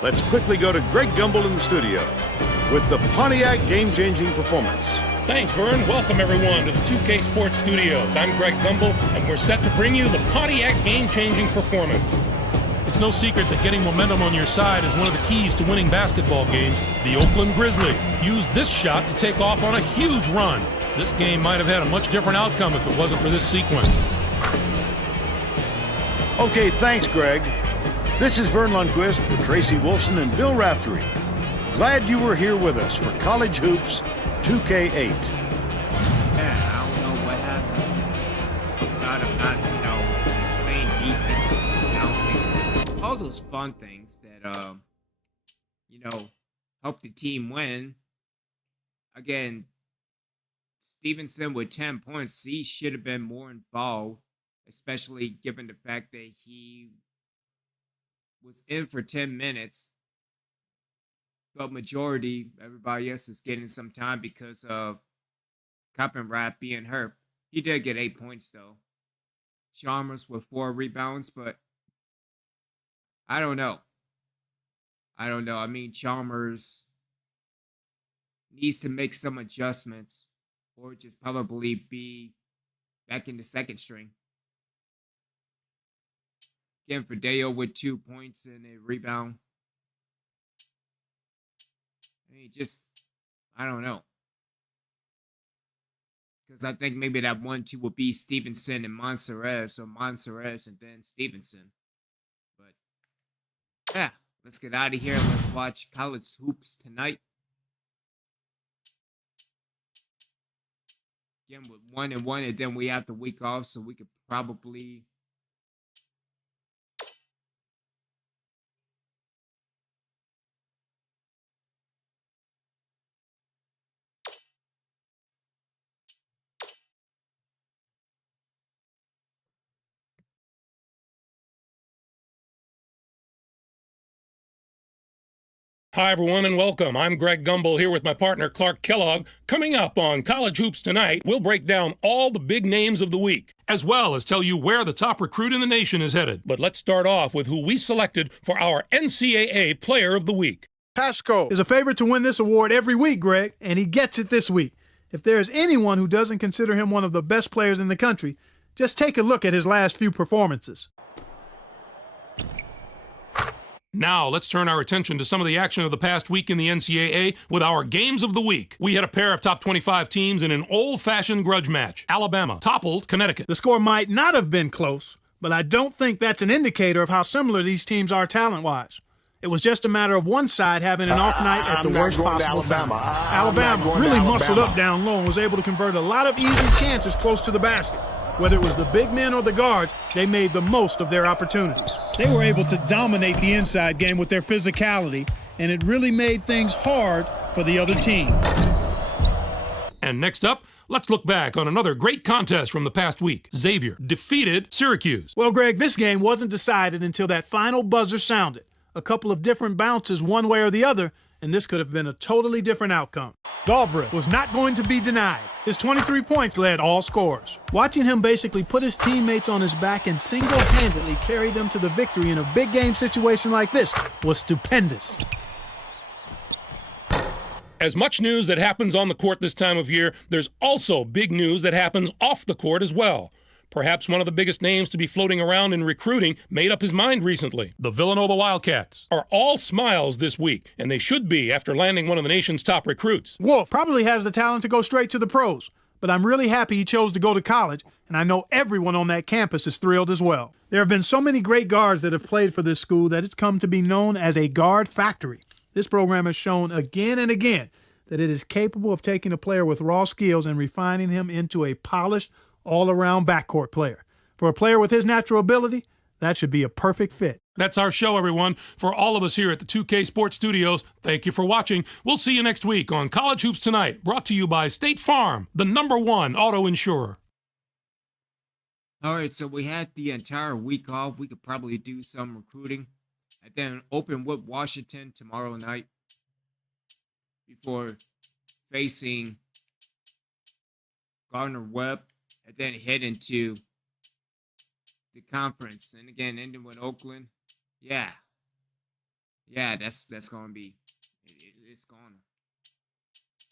Let's quickly go to Greg Gumbel in the studio with the Pontiac game-changing performance. Thanks, Vern. Welcome, everyone, to the 2K Sports Studios. I'm Greg Gumbel, and we're set to bring you the Pontiac game-changing performance. It's no secret that getting momentum on your side is one of the keys to winning basketball games. The Oakland Grizzlies used this shot to take off on a huge run. This game might have had a much different outcome if it wasn't for this sequence. Okay, thanks, Greg. This is Vern Lundquist for Tracy Wolfson and Bill Raftery. Glad you were here with us for College Hoops 2K8. Yeah, I don't know what happened. Outside of not, playing defense, all those fun things that, help the team win. again, Stephenson with 10 points, he should have been more involved, especially given the fact that he was in for 10 minutes. But majority, everybody else is getting some time because of Coppenrath being hurt. He did get 8 points, though. Chalmers with 4 rebounds, but I don't know. I mean, Chalmers needs to make some adjustments or just probably be back in the second string. Again, Fideo with 2 points and a rebound. I mean, I don't know. Because I think maybe that 1-2 would be Stephenson and Monserrat, or Monserrat and then Stephenson. But, yeah, let's get out of here and let's watch college hoops tonight. Again, with 1-1, and then we have the week off, so we could probably Hi, everyone, and welcome. I'm Greg Gumbel here with my partner, Clark Kellogg. Coming up on College Hoops Tonight, we'll break down all the big names of the week, as well as tell you where the top recruit in the nation is headed. But let's start off with who we selected for our NCAA Player of the Week. Pasco is a favorite to win this award every week, Greg, and he gets it this week. If there is anyone who doesn't consider him one of the best players in the country, just take a look at his last few performances. Now, let's turn our attention to some of the action of the past week in the NCAA with our Games of the Week. We had a pair of top 25 teams in an old-fashioned grudge match. Alabama toppled Connecticut. The score might not have been close, but I don't think that's an indicator of how similar these teams are talent-wise. It was just a matter of one side having an off night at the worst possible time. Alabama really muscled up down low and was able to convert a lot of easy chances close to the basket. Whether it was the big men or the guards, they made the most of their opportunities. They were able to dominate the inside game with their physicality, and it really made things hard for the other team. And next up, let's look back on another great contest from the past week. Xavier defeated Syracuse. Well, Greg, this game wasn't decided until that final buzzer sounded. A couple of different bounces one way or the other, and this could have been a totally different outcome. Galbraith was not going to be denied. His 23 points led all scorers. Watching him basically put his teammates on his back and single-handedly carry them to the victory in a big game situation like this was stupendous. As much news that happens on the court this time of year, there's also big news that happens off the court as well. Perhaps one of the biggest names to be floating around in recruiting made up his mind recently. The Villanova Wildcats are all smiles this week, and they should be after landing one of the nation's top recruits. Wolf probably has the talent to go straight to the pros, but I'm really happy he chose to go to college, and I know everyone on that campus is thrilled as well. There have been so many great guards that have played for this school that it's come to be known as a guard factory. This program has shown again and again that it is capable of taking a player with raw skills and refining him into a polished, all-around backcourt player. For a player with his natural ability, that should be a perfect fit. That's our show, everyone. For all of us here at the 2K Sports Studios, thank you for watching. We'll see you next week on College Hoops Tonight, brought to you by State Farm, the #1 auto insurer. All right, so we had the entire week off. We could probably do some recruiting and then open with Washington tomorrow night before facing Gardner-Webb, and then head into the conference. And again, ending with Oakland. Yeah, that's going to be, it's going to,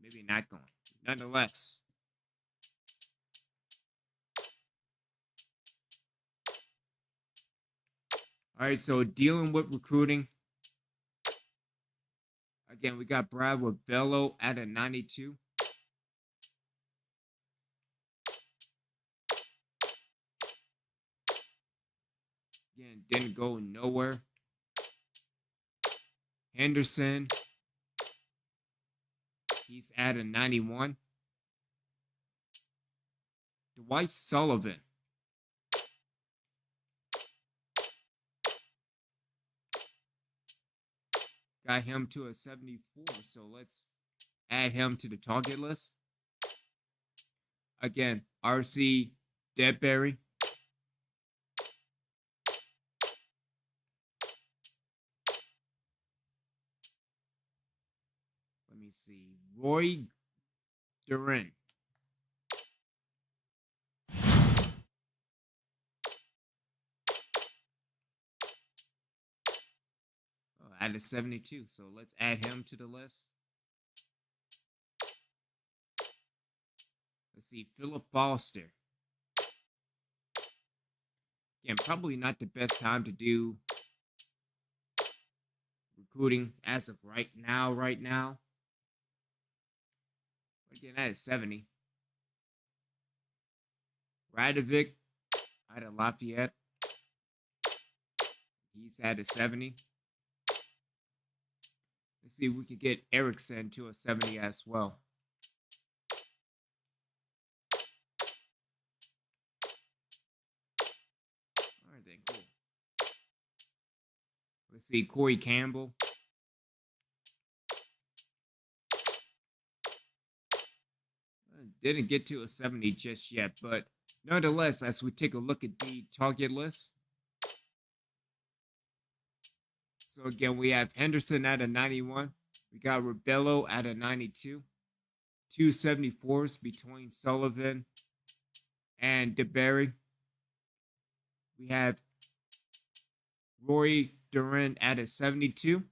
maybe not going, nonetheless. All right, so dealing with recruiting. Again, we got Brad with Bello at a 92. Again, didn't go nowhere. Henderson, he's at a 91. Dwight Sullivan. Got him to a 74, so let's add him to the target list. Again, RC Deadberry. Let me see. Roy Duran. Out of 72. So let's add him to the list. Let's see. Philip Foster. Again, probably not the best time to do recruiting as of right now. But again, that is 70. Radovic out of Lafayette. He's at a 70. Let's see if we can get Erickson to a 70 as well. All right, then, cool. Let's see, Corey Campbell. Didn't get to a 70 just yet, but nonetheless, as we take a look at the target list. So again, we have Henderson at a 91. We got Rebello at a 92. 274s between Sullivan and DeBerry. We have Roy Duran at a 72.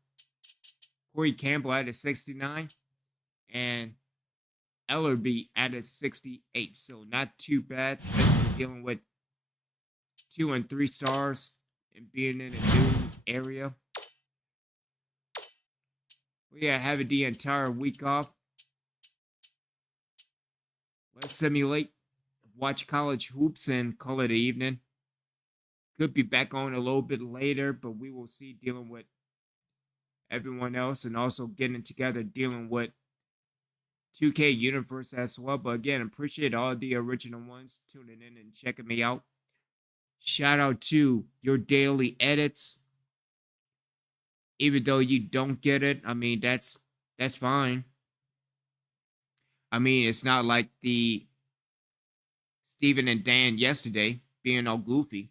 Corey Campbell at a 69. And Ellerby at a 68. So not too bad, especially dealing with 2 and 3 stars and being in a new area. Yeah, having the entire week off. Let's simulate, watch college hoops, and call it an evening. Could be back on a little bit later, but we will see, dealing with everyone else and also getting together, dealing with 2K Universe as well. But again, appreciate all the original ones tuning in and checking me out. Shout out to your daily edits. Even though you don't get it, I mean, that's fine. I mean, it's not like the Steven and Dan yesterday being all goofy.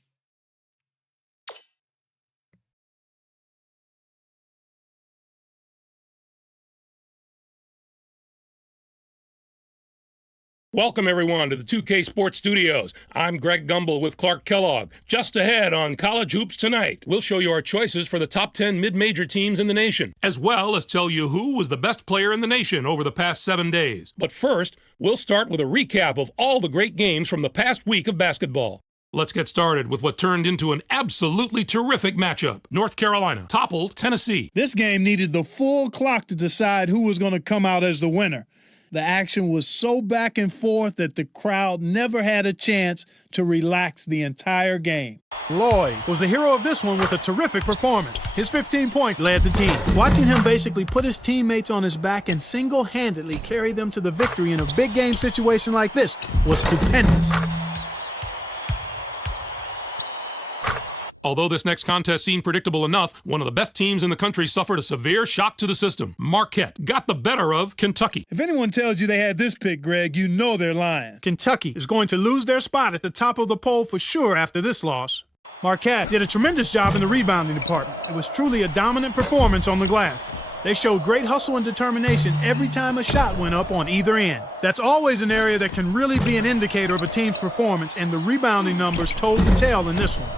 Welcome, everyone, to the 2K Sports Studios. I'm Greg Gumbel with Clark Kellogg. Just ahead on College Hoops Tonight, we'll show you our choices for the top 10 mid-major teams in the nation, as well as tell you who was the best player in the nation over the past 7 days. But first, we'll start with a recap of all the great games from the past week of basketball. Let's get started with what turned into an absolutely terrific matchup. North Carolina toppled Tennessee. This game needed the full clock to decide who was going to come out as the winner. The action was so back and forth that the crowd never had a chance to relax the entire game. Lloyd was the hero of this one with a terrific performance. His 15 points led the team. Watching him basically put his teammates on his back and single-handedly carry them to the victory in a big game situation like this was stupendous. Although this next contest seemed predictable enough, one of the best teams in the country suffered a severe shock to the system. Marquette got the better of Kentucky. If anyone tells you they had this pick, Greg, you know they're lying. Kentucky is going to lose their spot at the top of the poll for sure after this loss. Marquette did a tremendous job in the rebounding department. It was truly a dominant performance on the glass. They showed great hustle and determination every time a shot went up on either end. That's always an area that can really be an indicator of a team's performance, and the rebounding numbers told the tale in this one.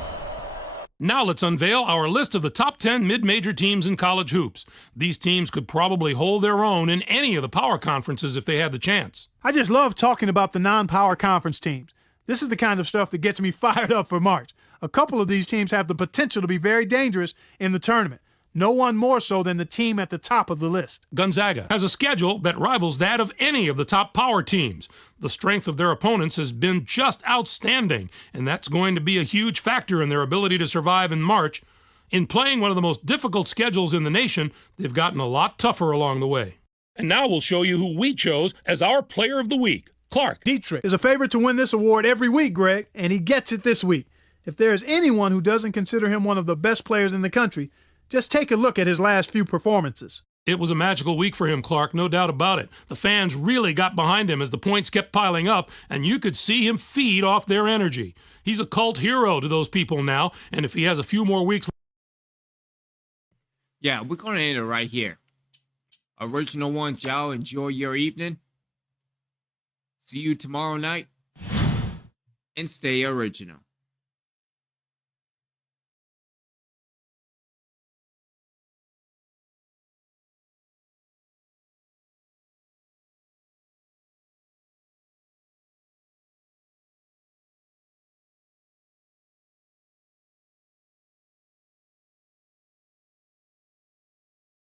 Now let's unveil our list of the top 10 mid-major teams in college hoops. These teams could probably hold their own in any of the power conferences if they had the chance. I just love talking about the non-power conference teams. This is the kind of stuff that gets me fired up for March. A couple of these teams have the potential to be very dangerous in the tournament. No one more so than the team at the top of the list. Gonzaga has a schedule that rivals that of any of the top power teams. The strength of their opponents has been just outstanding, and that's going to be a huge factor in their ability to survive in March. In playing one of the most difficult schedules in the nation, they've gotten a lot tougher along the way. And now we'll show you who we chose as our Player of the Week. Clark. Dietrich is a favorite to win this award every week, Greg, and he gets it this week. If there is anyone who doesn't consider him one of the best players in the country, just take a look at his last few performances. It was a magical week for him, Clark, no doubt about it. The fans really got behind him as the points kept piling up, and you could see him feed off their energy. He's a cult hero to those people now, and if he has a few more weeks... Yeah, we're going to end it right here. Original ones, y'all enjoy your evening. See you tomorrow night. And stay original.